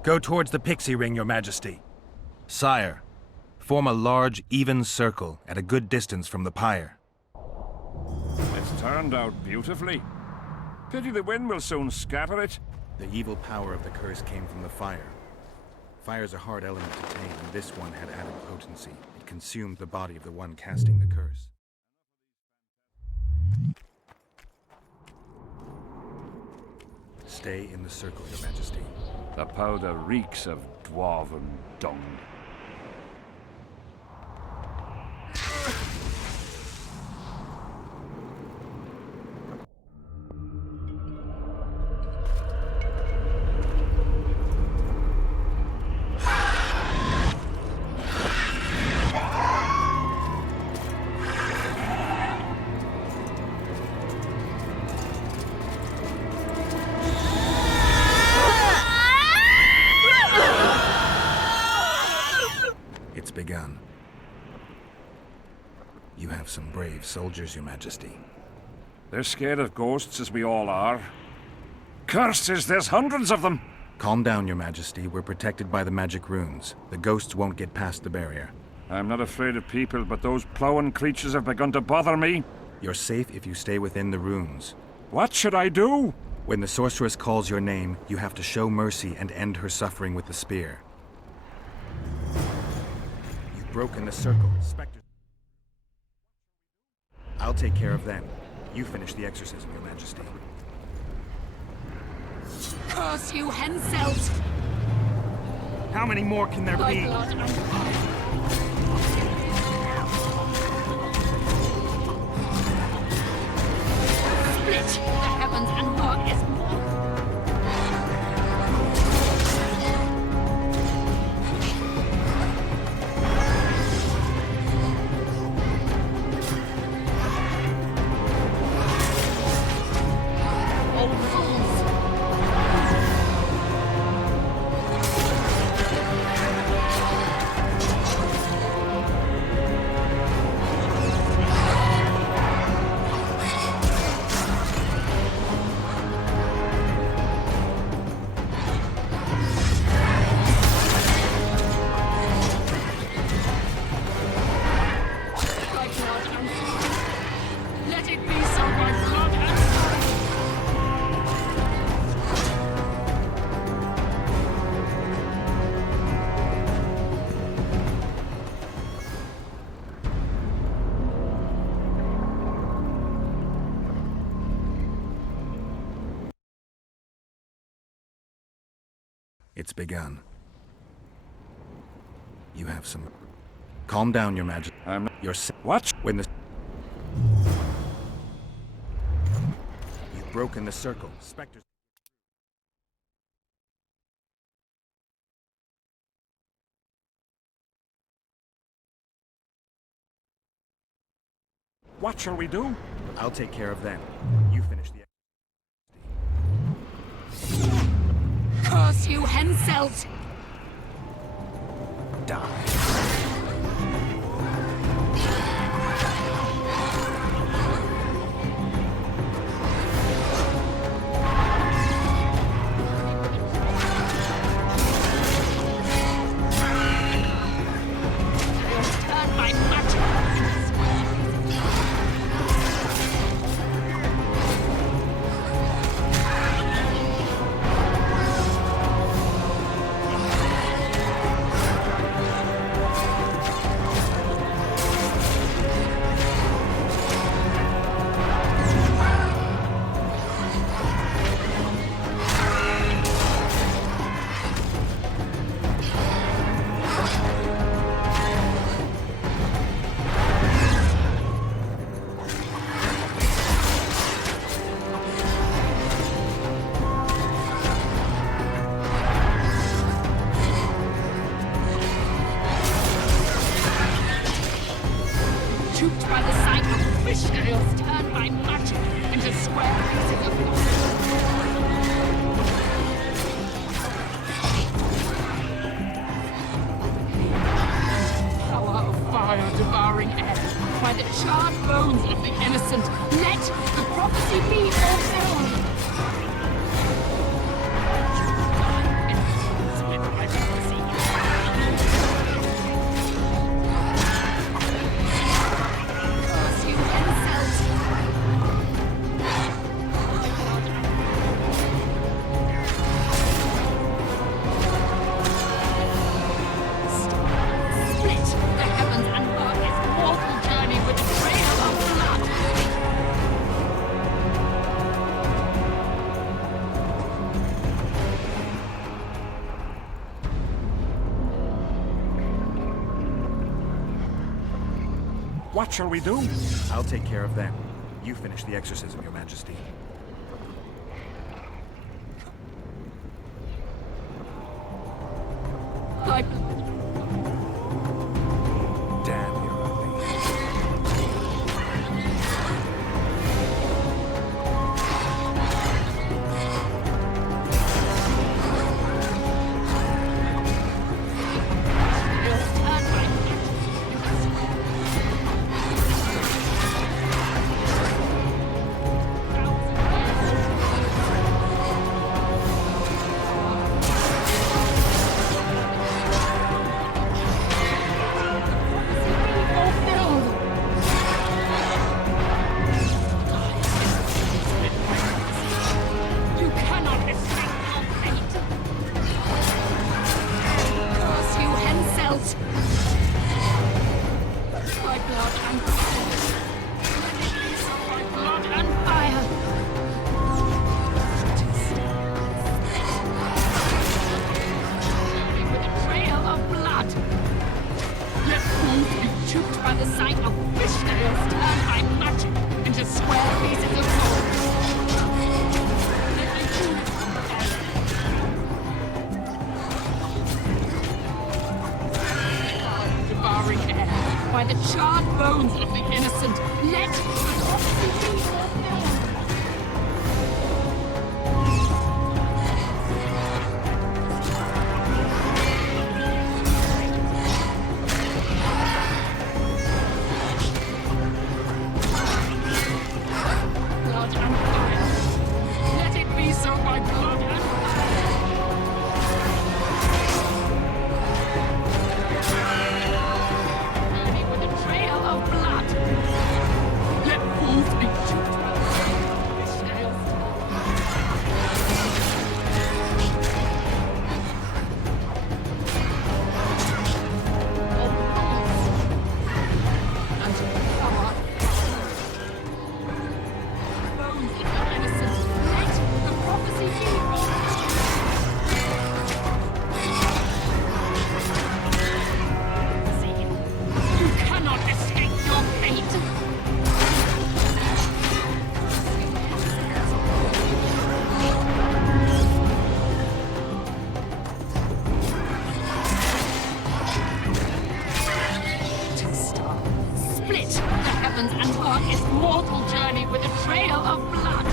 Go towards the pixie ring, Your Majesty. Sire, form a large, even circle at a good distance from the pyre. It's turned out beautifully. Pity the wind will soon scatter it. The evil power of the curse came from the fire. Fire's a hard element to tame, and this one had added potency. It consumed the body of the one casting the curse. Stay in the circle, Your Majesty. The powder reeks of dwarven dung. Begun. You have some brave soldiers, Your Majesty. They're scared of ghosts, as we all are. Curses, there's hundreds of them! Calm down, Your Majesty. We're protected by the magic runes. The ghosts won't get past the barrier. I'm not afraid of people, but those plowing creatures have begun to bother me. You're safe if you stay within the runes. What should I do? When the sorceress calls your name, you have to show mercy and end her suffering with the spear. You've broken the circle. Spectres... I'll take care of them. You finish the exorcism, Your Majesty. Curse you, Henselt! How many more can there Thy be? blood and fire. Split the heavens and mark his It's begun. You have some... Calm down, Your Majesty. I'm not... You're... What? When the... You've broken the circle. Spectres... What shall we do? I'll take care of them. You finish the... curse you, Henselt! Die. Turn my magic! Duped by the sight of fish scales, turned by magic into square pieces of gold. Power of fire devouring air, by the charred bones of the innocent, let the prophecy be fulfilled. With my prophecy. What shall we do? I'll take care of them. You finish the exorcism, Your Majesty. Damn, you're ugly. by the sight of fishtails turned by magic into square pieces of gold. Devouring air by the charred bones of the innocent. Let the prophecy be fulfilled. Blood and fire. Let it be so by blood and journey with a trail of blood. Let fools be duped by the fishtails. And power. Bones of the innocent. Let the prophecy be fulfilled. You cannot escape your fate. To stop, split the heavens and mark its mortal journey with a trail of blood.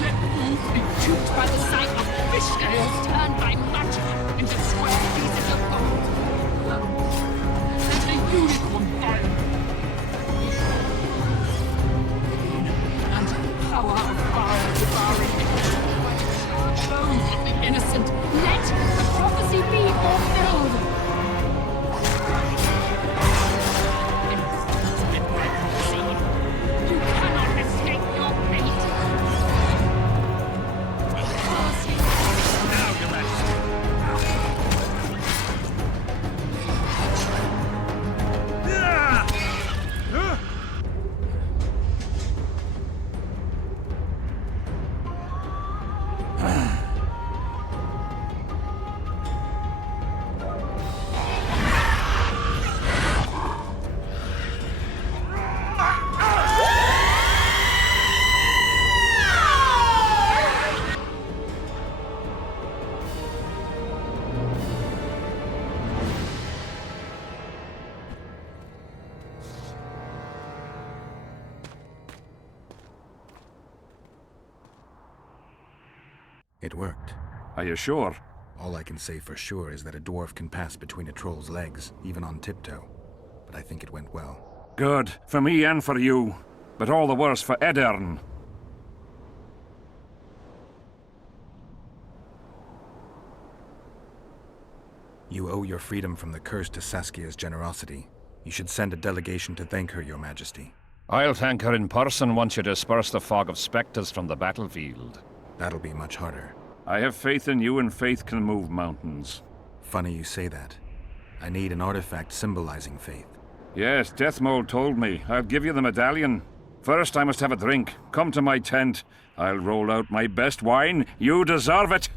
Let fools be duped by the sight of fishtails turned by magic into square pieces of gold. Let a unicorn fall. And power of fire devouring it. By the charred bones of the innocent, let the prophecy be fulfilled. You cannot escape your fate. Now you must. It worked. Are you sure? All I can say for sure is that a dwarf can pass between a troll's legs, even on tiptoe. But I think it went well. Good. For me and for you. But all the worse for Edern. You owe your freedom from the curse to Saskia's generosity. You should send a delegation to thank her, Your Majesty. I'll thank her in person once you disperse the fog of spectres from the battlefield. That'll be much harder. I have faith in you, and faith can move mountains. Funny you say that. I need an artifact symbolizing faith. Yes, Deathmold told me. I'll give you the medallion. First, I must have a drink. Come to my tent. I'll roll out my best wine. You deserve it!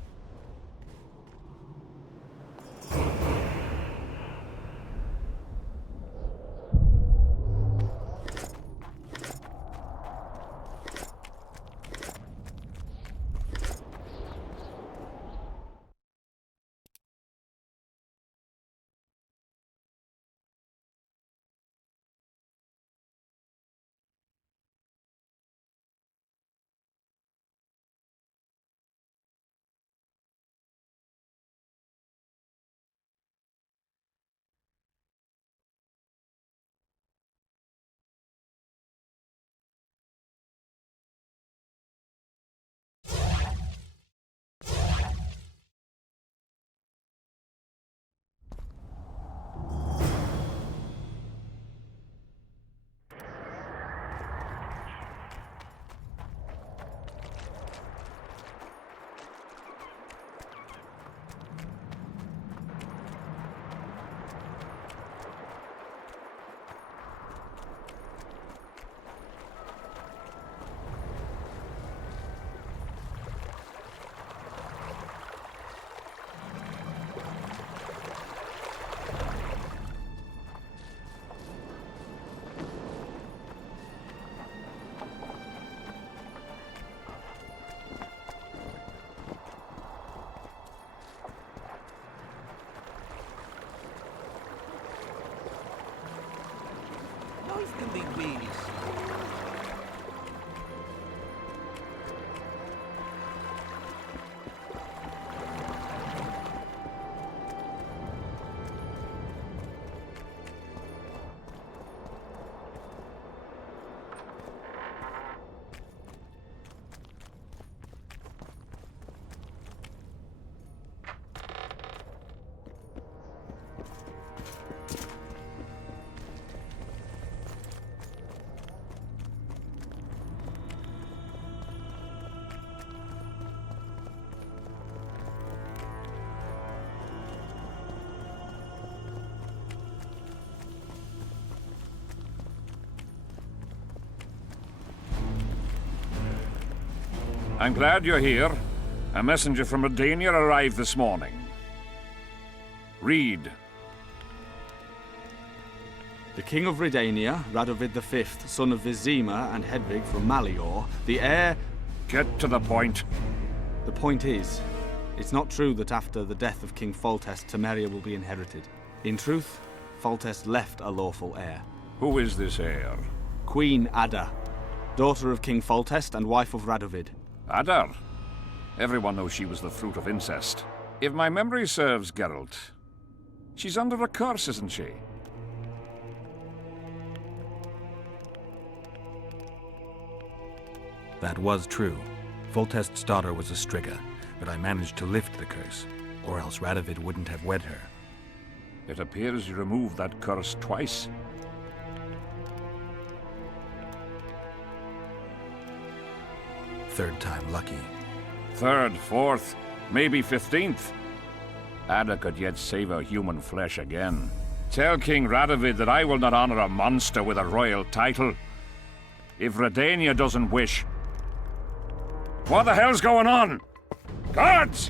size can they be? I'm glad you're here. A messenger from Redania arrived this morning. Read. The King of Redania, Radovid V, son of Vizima and Hedvig from Malior, the heir... Get to the point. The point is, it's not true that after the death of King Foltest, Temeria will be inherited. In truth, Foltest left a lawful heir. Who is this heir? Queen Ada, daughter of King Foltest and wife of Radovid. Ada? Everyone knows she was the fruit of incest. If my memory serves, Geralt, she's under a curse, isn't she? That was true. Foltest's daughter was a Striga, but I managed to lift the curse, or else Radovid wouldn't have wed her. It appears you removed that curse twice. Third time lucky. Third, fourth, maybe 15th. Ada could yet save her human flesh again. Tell King Radovid that I will not honor a monster with a royal title. If Redania doesn't wish... What the hell's going on? Guards!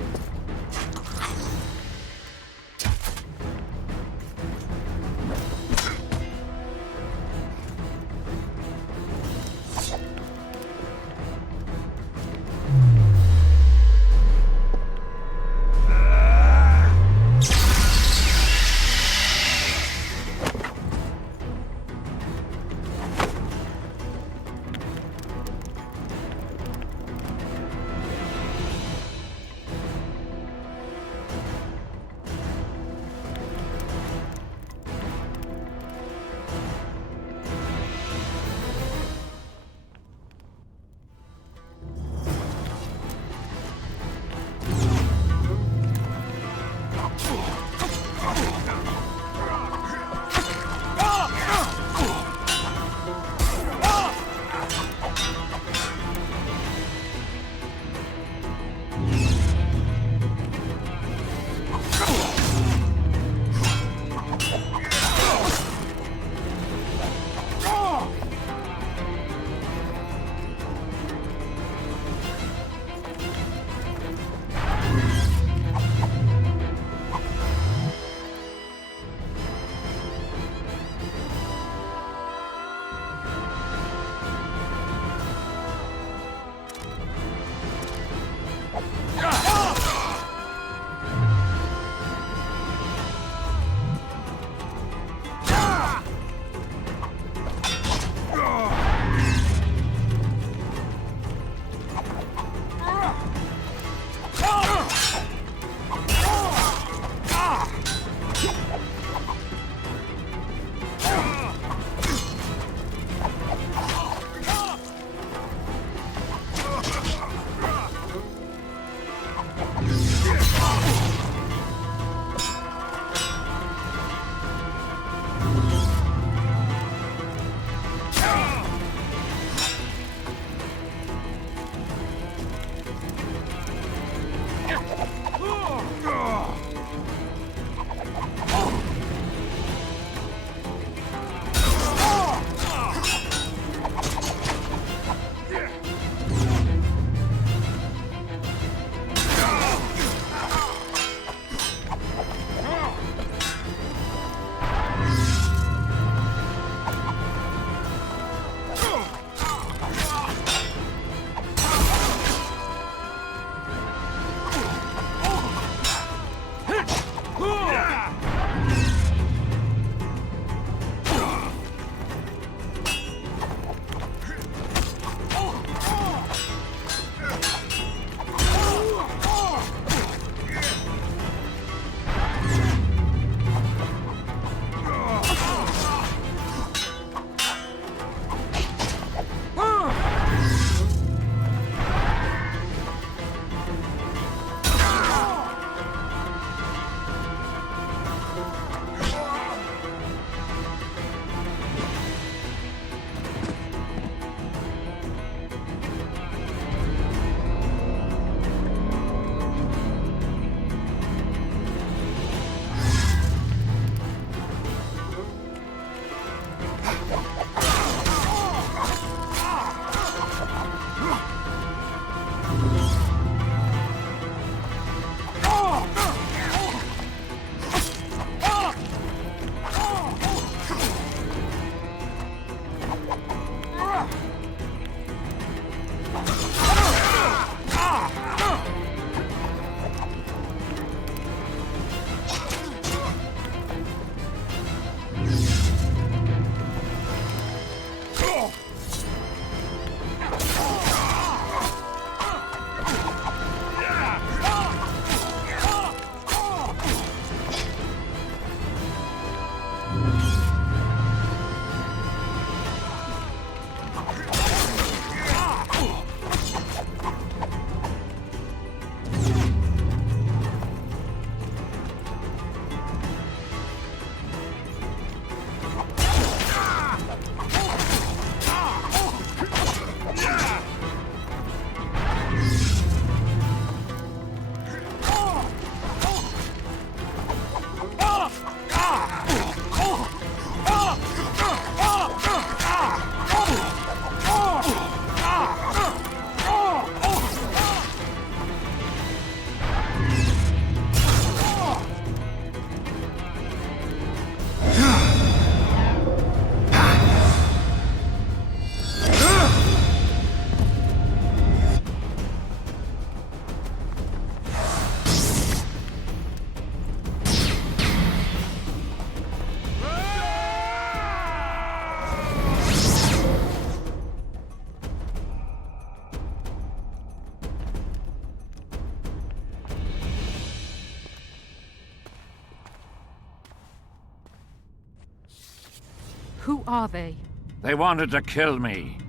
Who are they? They wanted to kill me.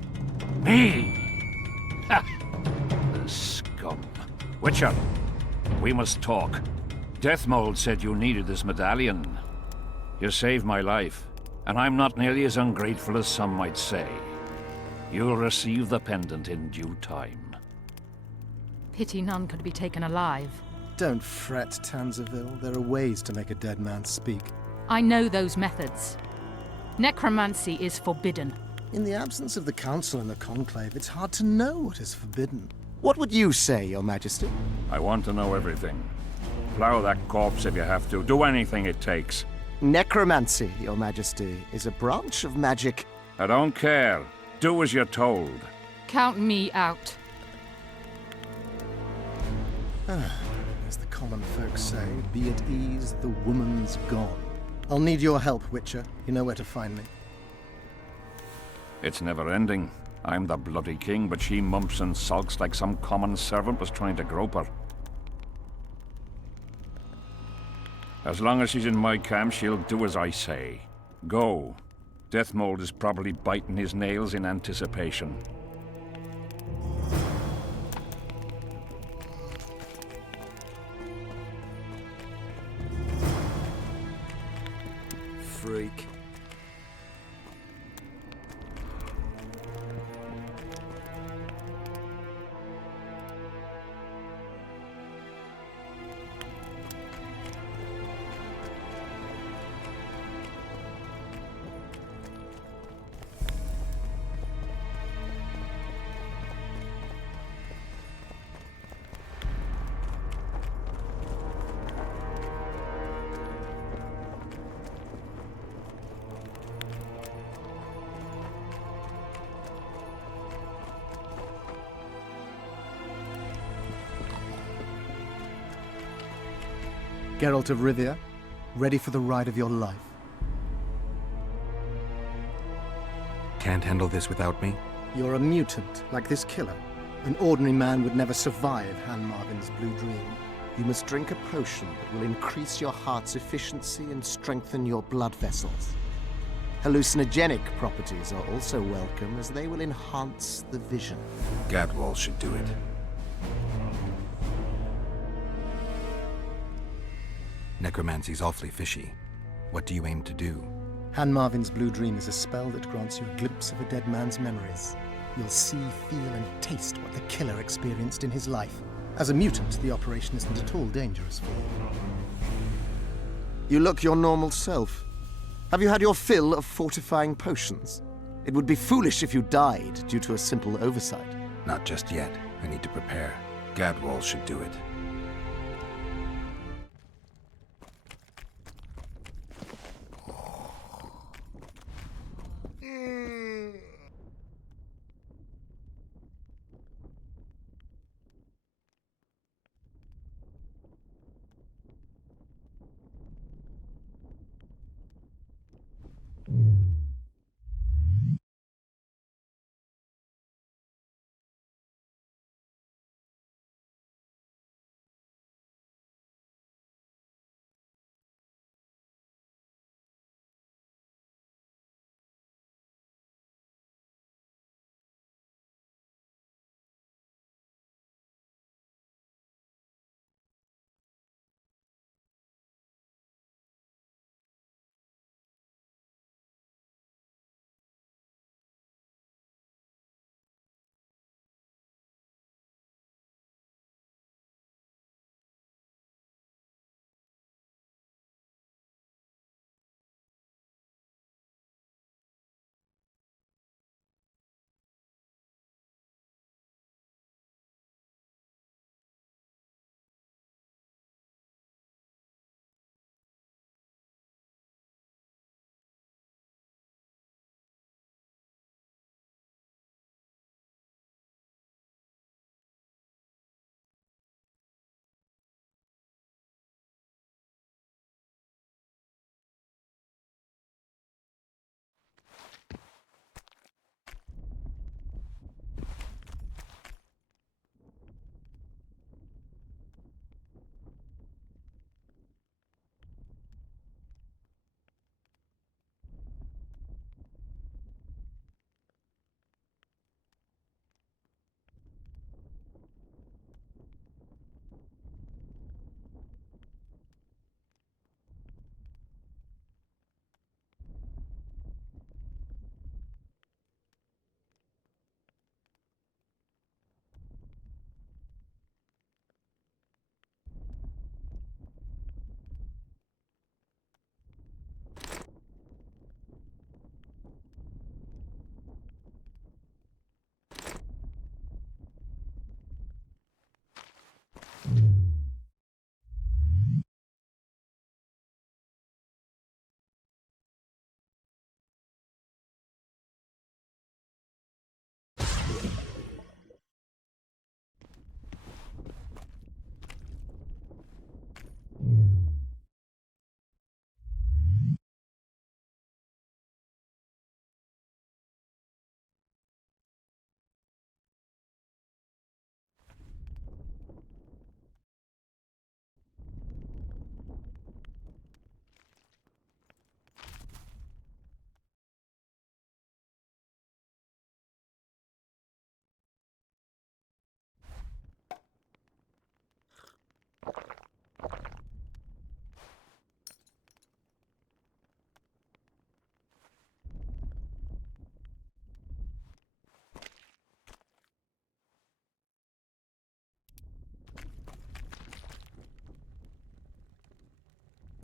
Me! Ha! The scum. Witcher, we must talk. Deathmold said you needed this medallion. You saved my life, and I'm not nearly as ungrateful as some might say. You'll receive the pendant in due time. Pity none could be taken alive. Don't fret, Tanzaville. There are ways to make a dead man speak. I know those methods. Necromancy is forbidden. In the absence of the Council and the Conclave, it's hard to know what is forbidden. What would you say, Your Majesty? I want to know everything. Plow that corpse if you have to. Do anything it takes. Necromancy, Your Majesty, is a branch of magic. I don't care. Do as you're told. Count me out. As the common folk say, be at ease, the woman's gone. I'll need your help, Witcher. You know where to find me. It's never ending. I'm the bloody king, but she mumps and sulks like some common servant was trying to grope her. As long as she's in my camp, she'll do as I say. Go. Deathmold is probably biting his nails in anticipation. Freak. Geralt of Rivia, ready for the ride of your life. Can't handle this without me? You're a mutant, like this killer. An ordinary man would never survive Han Marvin's blue dream. You must drink a potion that will increase your heart's efficiency and strengthen your blood vessels. Hallucinogenic properties are also welcome, as they will enhance the vision. Gadwall should do it. Necromancy's awfully fishy. What do you aim to do? Han Marvin's blue dream is a spell that grants you a glimpse of a dead man's memories. You'll see, feel, and taste what the killer experienced in his life. As a mutant, the operation isn't at all dangerous for you. You look your normal self. Have you had your fill of fortifying potions? It would be foolish if you died due to a simple oversight. Not just yet. I need to prepare. Gadwall should do it.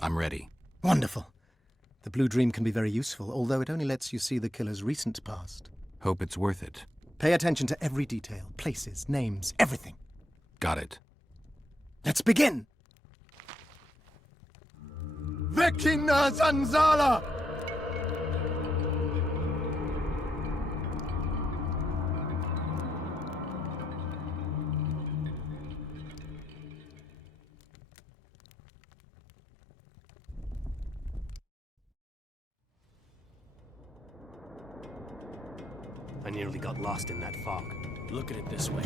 I'm ready. Wonderful. The Blue Dream can be very useful, although it only lets you see the killer's recent past. Hope it's worth it. Pay attention to every detail, places, names, everything. Got it. Let's begin! Vekina Zanzala! I nearly got lost in that fog. Look at it this way.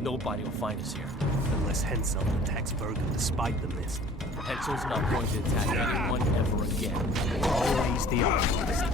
Nobody will find us here. Unless Hensel attacks Bergen despite the mist. Hensel's not going to attack anyone ever again. Always the optimist,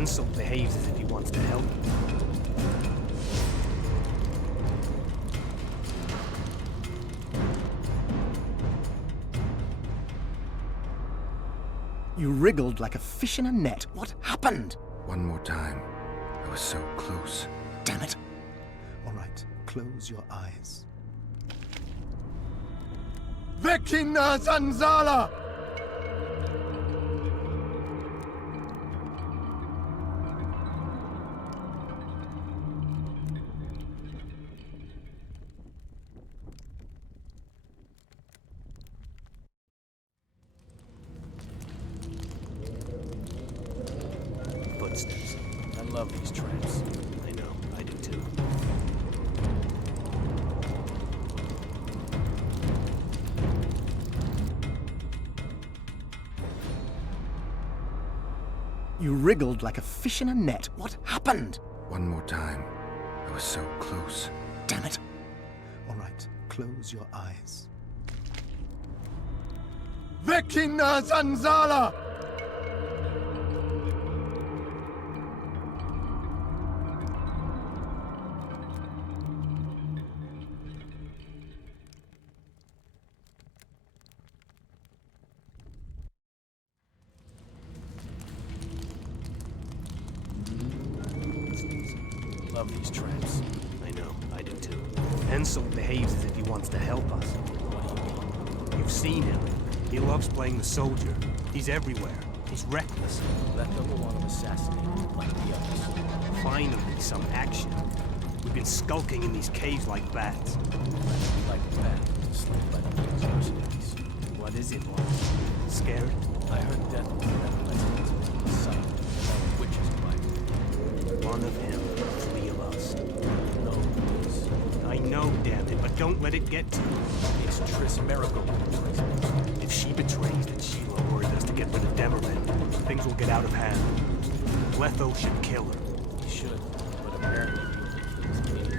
Hensel behaves as if he wants to help. You wriggled like a fish in a net. What happened? One more time. I was so close. Damn it. All right, close your eyes. Vekina Zanzala! Footsteps. I love these traps. I know, I do too. You wriggled like a fish in a net. What happened? One more time. I was so close. Damn it. All right, close your eyes. Vekina Zanzala! Love these traps. I know, I do too. Hensel behaves as if he wants to help us. What do you mean? You've seen him. He loves playing the soldier. He's everywhere. He's reckless. Let them want to assassinate him like the others. Finally, some action. We've been skulking in these caves like bats. Like bats, enslaved by the mercenaries. What is it like? Scared? I heard death was residents within the sight of witches by one of him, three of us. No, please. I know, damn it, but don't let it get to you. It's Triss Miracle. If she betrays, then Sheila ordered us to get rid of Demerend. Things will get out of hand. Letho should kill her. He should, but apparently he means.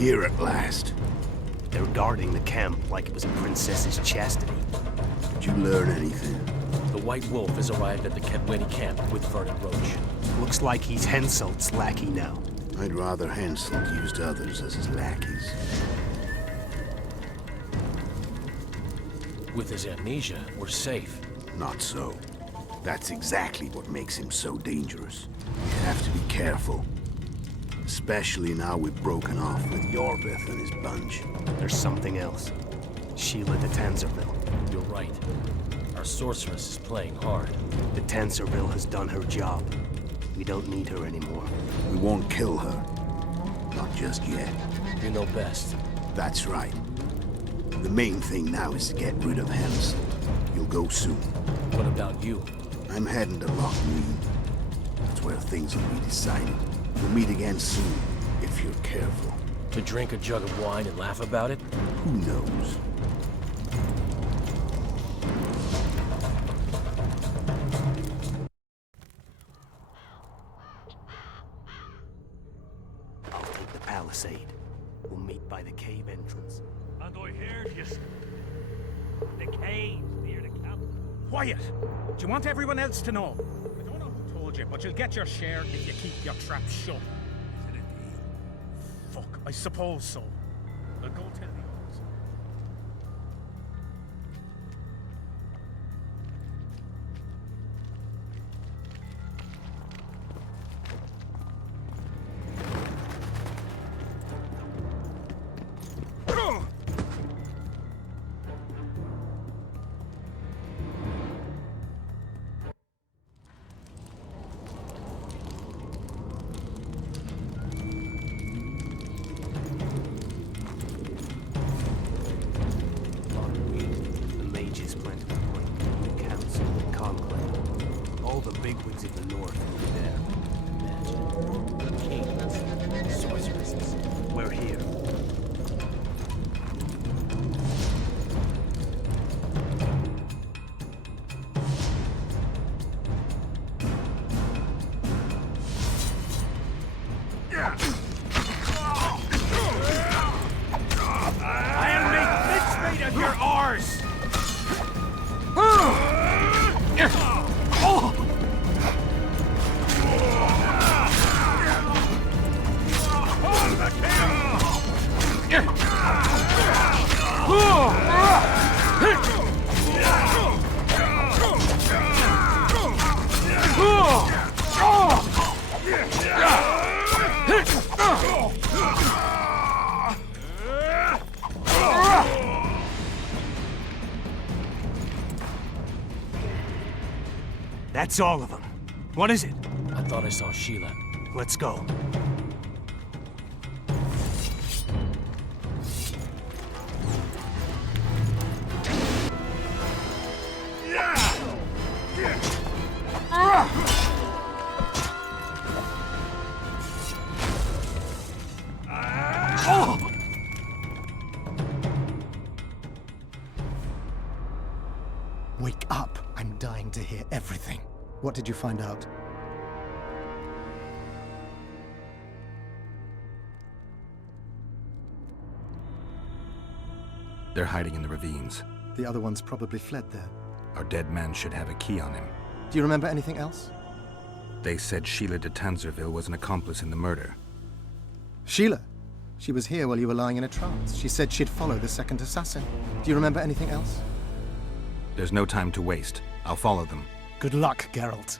Here at last. They're guarding the camp like it was a princess's chastity. Did you learn anything? The White Wolf has arrived at the Kedweni camp with Vernon Roach. Looks like he's Henselt's lackey now. I'd rather Henselt used others as his lackeys. With his amnesia, we're safe. Not so. That's exactly what makes him so dangerous. We have to be careful. Especially now we've broken off with Yorbeth and his bunch. There's something else. Sheila de Tanzerville. You're right. Our sorceress is playing hard. De Tanzerville has done her job. We don't need her anymore. We won't kill her. Not just yet. You know best. That's right. The main thing now is to get rid of Henselt. You'll go soon. What about you? I'm heading to Loch Green. That's where things will be decided. We'll meet again soon, if you're careful. To drink a jug of wine and laugh about it? Who knows? I'll take the palisade. We'll meet by the cave entrance. And I heard you. The caves near the camp. Quiet! Do you want everyone else to know? I don't know who told you, but you'll get your share if you keep your trap shut. Is it indeed? Fuck, I suppose so. I'll go tell the others. Bigwigs of the north will be there. Imagine. Kings, sorceresses. We're here. I'll make mincemeat of your arse! That's all of them. What is it? I thought I saw Sheila. Let's go. Wake up. I'm dying to hear everything. What did you find out? They're hiding in the ravines. The other ones probably fled there. Our dead man should have a key on him. Do you remember anything else? They said Sheila de Tanzerville was an accomplice in the murder. Sheila? She was here while you were lying in a trance. She said she'd follow the second assassin. Do you remember anything else? There's no time to waste. I'll follow them. Good luck, Geralt.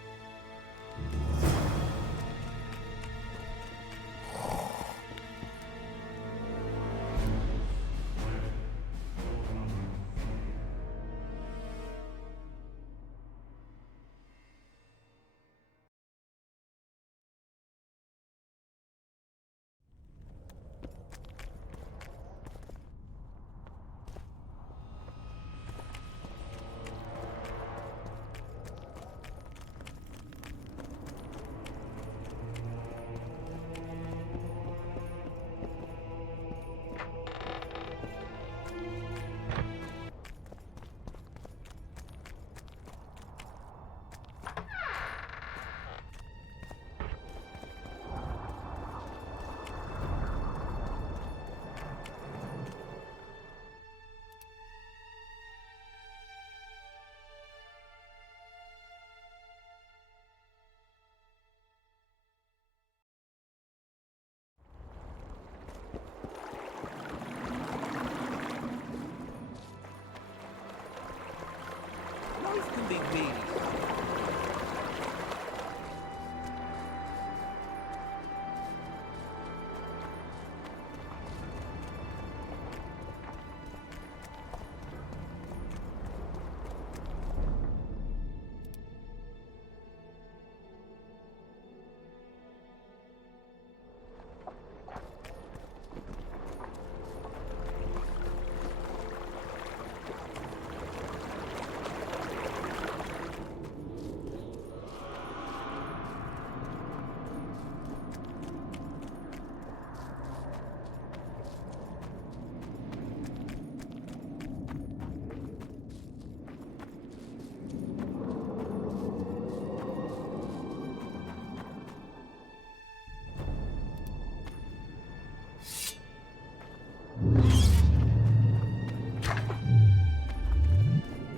meaty.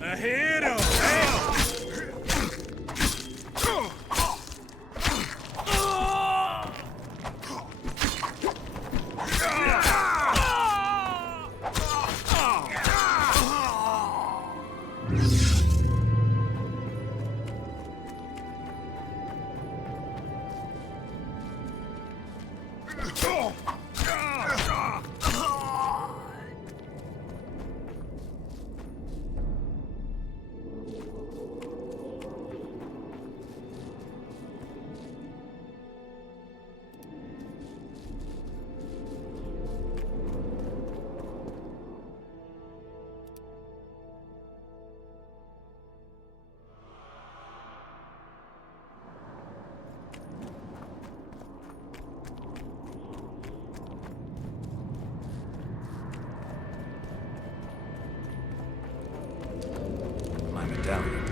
A hero! My medallion.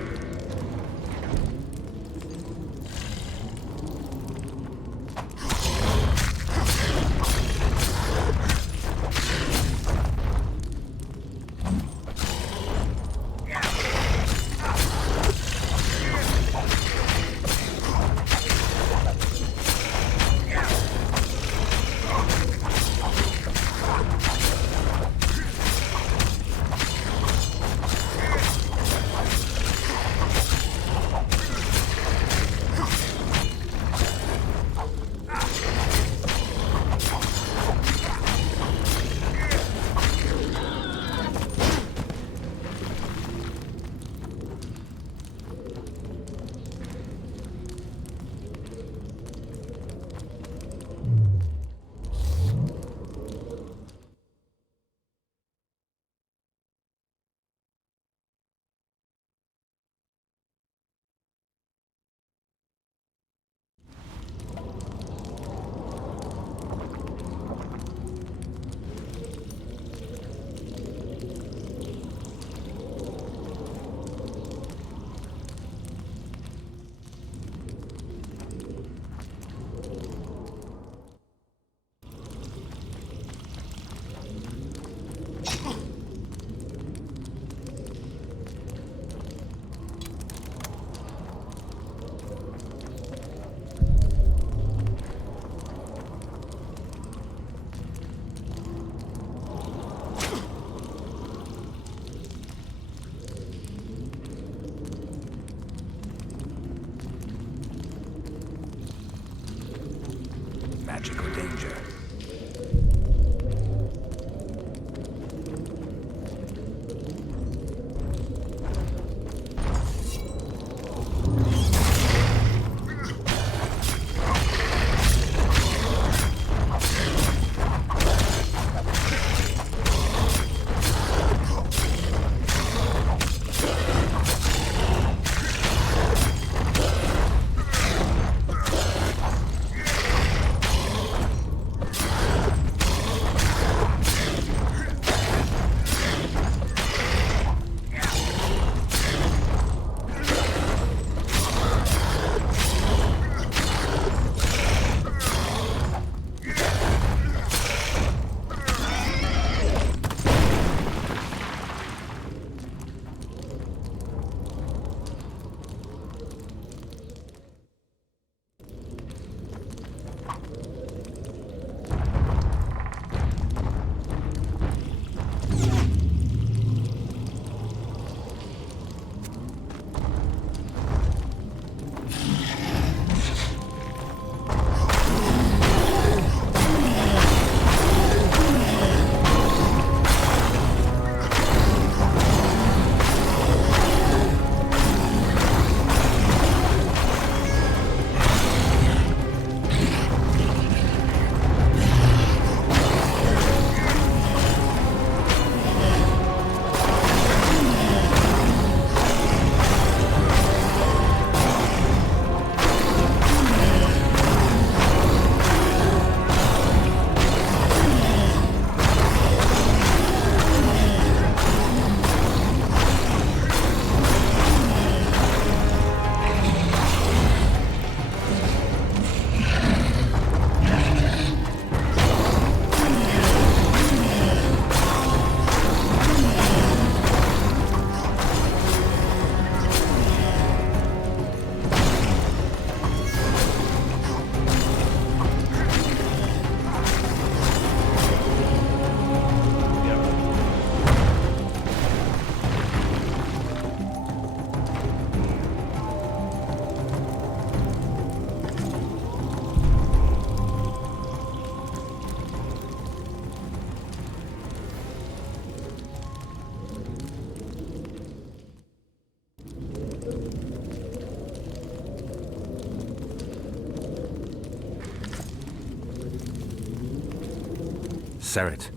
Serret.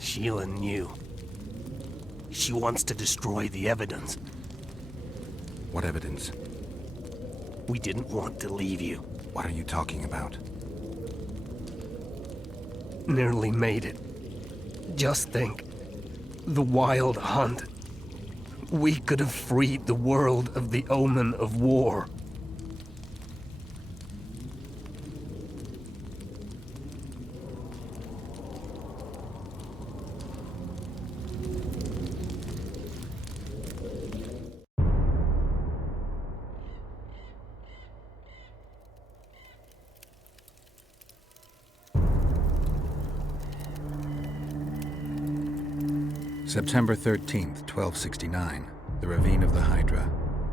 Sheila knew. She wants to destroy the evidence. What evidence? We didn't want to leave you. What are you talking about? Nearly made it. Just think. The Wild Hunt. We could have freed the world of the omen of war. September 13th, 1269, the Ravine of the Hydra.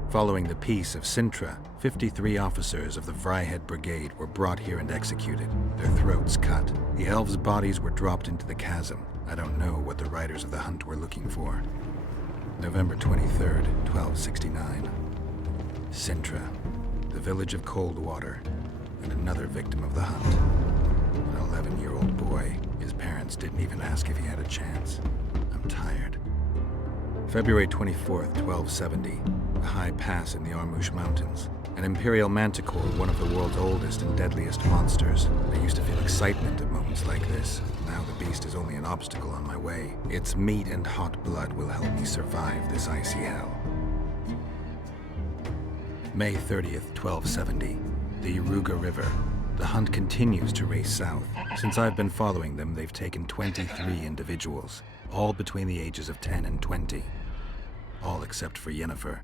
Following the Peace of Sintra, 53 officers of the Vryhead Brigade were brought here and executed, their throats cut. The elves' bodies were dropped into the chasm. I don't know what the riders of the hunt were looking for. November 23rd, 1269. Sintra, the village of Coldwater, and another victim of the hunt. An 11-year-old boy. His parents didn't even ask if he had a chance. I'm tired. February 24th, 1270. A high pass in the Armouche Mountains. An imperial manticore, one of the world's oldest and deadliest monsters. I used to feel excitement at moments like this. Now the beast is only an obstacle on my way. Its meat and hot blood will help me survive this icy hell. May 30th, 1270. The Iruga River. The hunt continues to race south. Since I've been following them, they've taken 23 individuals, all between the ages of 10 and 20. All except for Yennefer.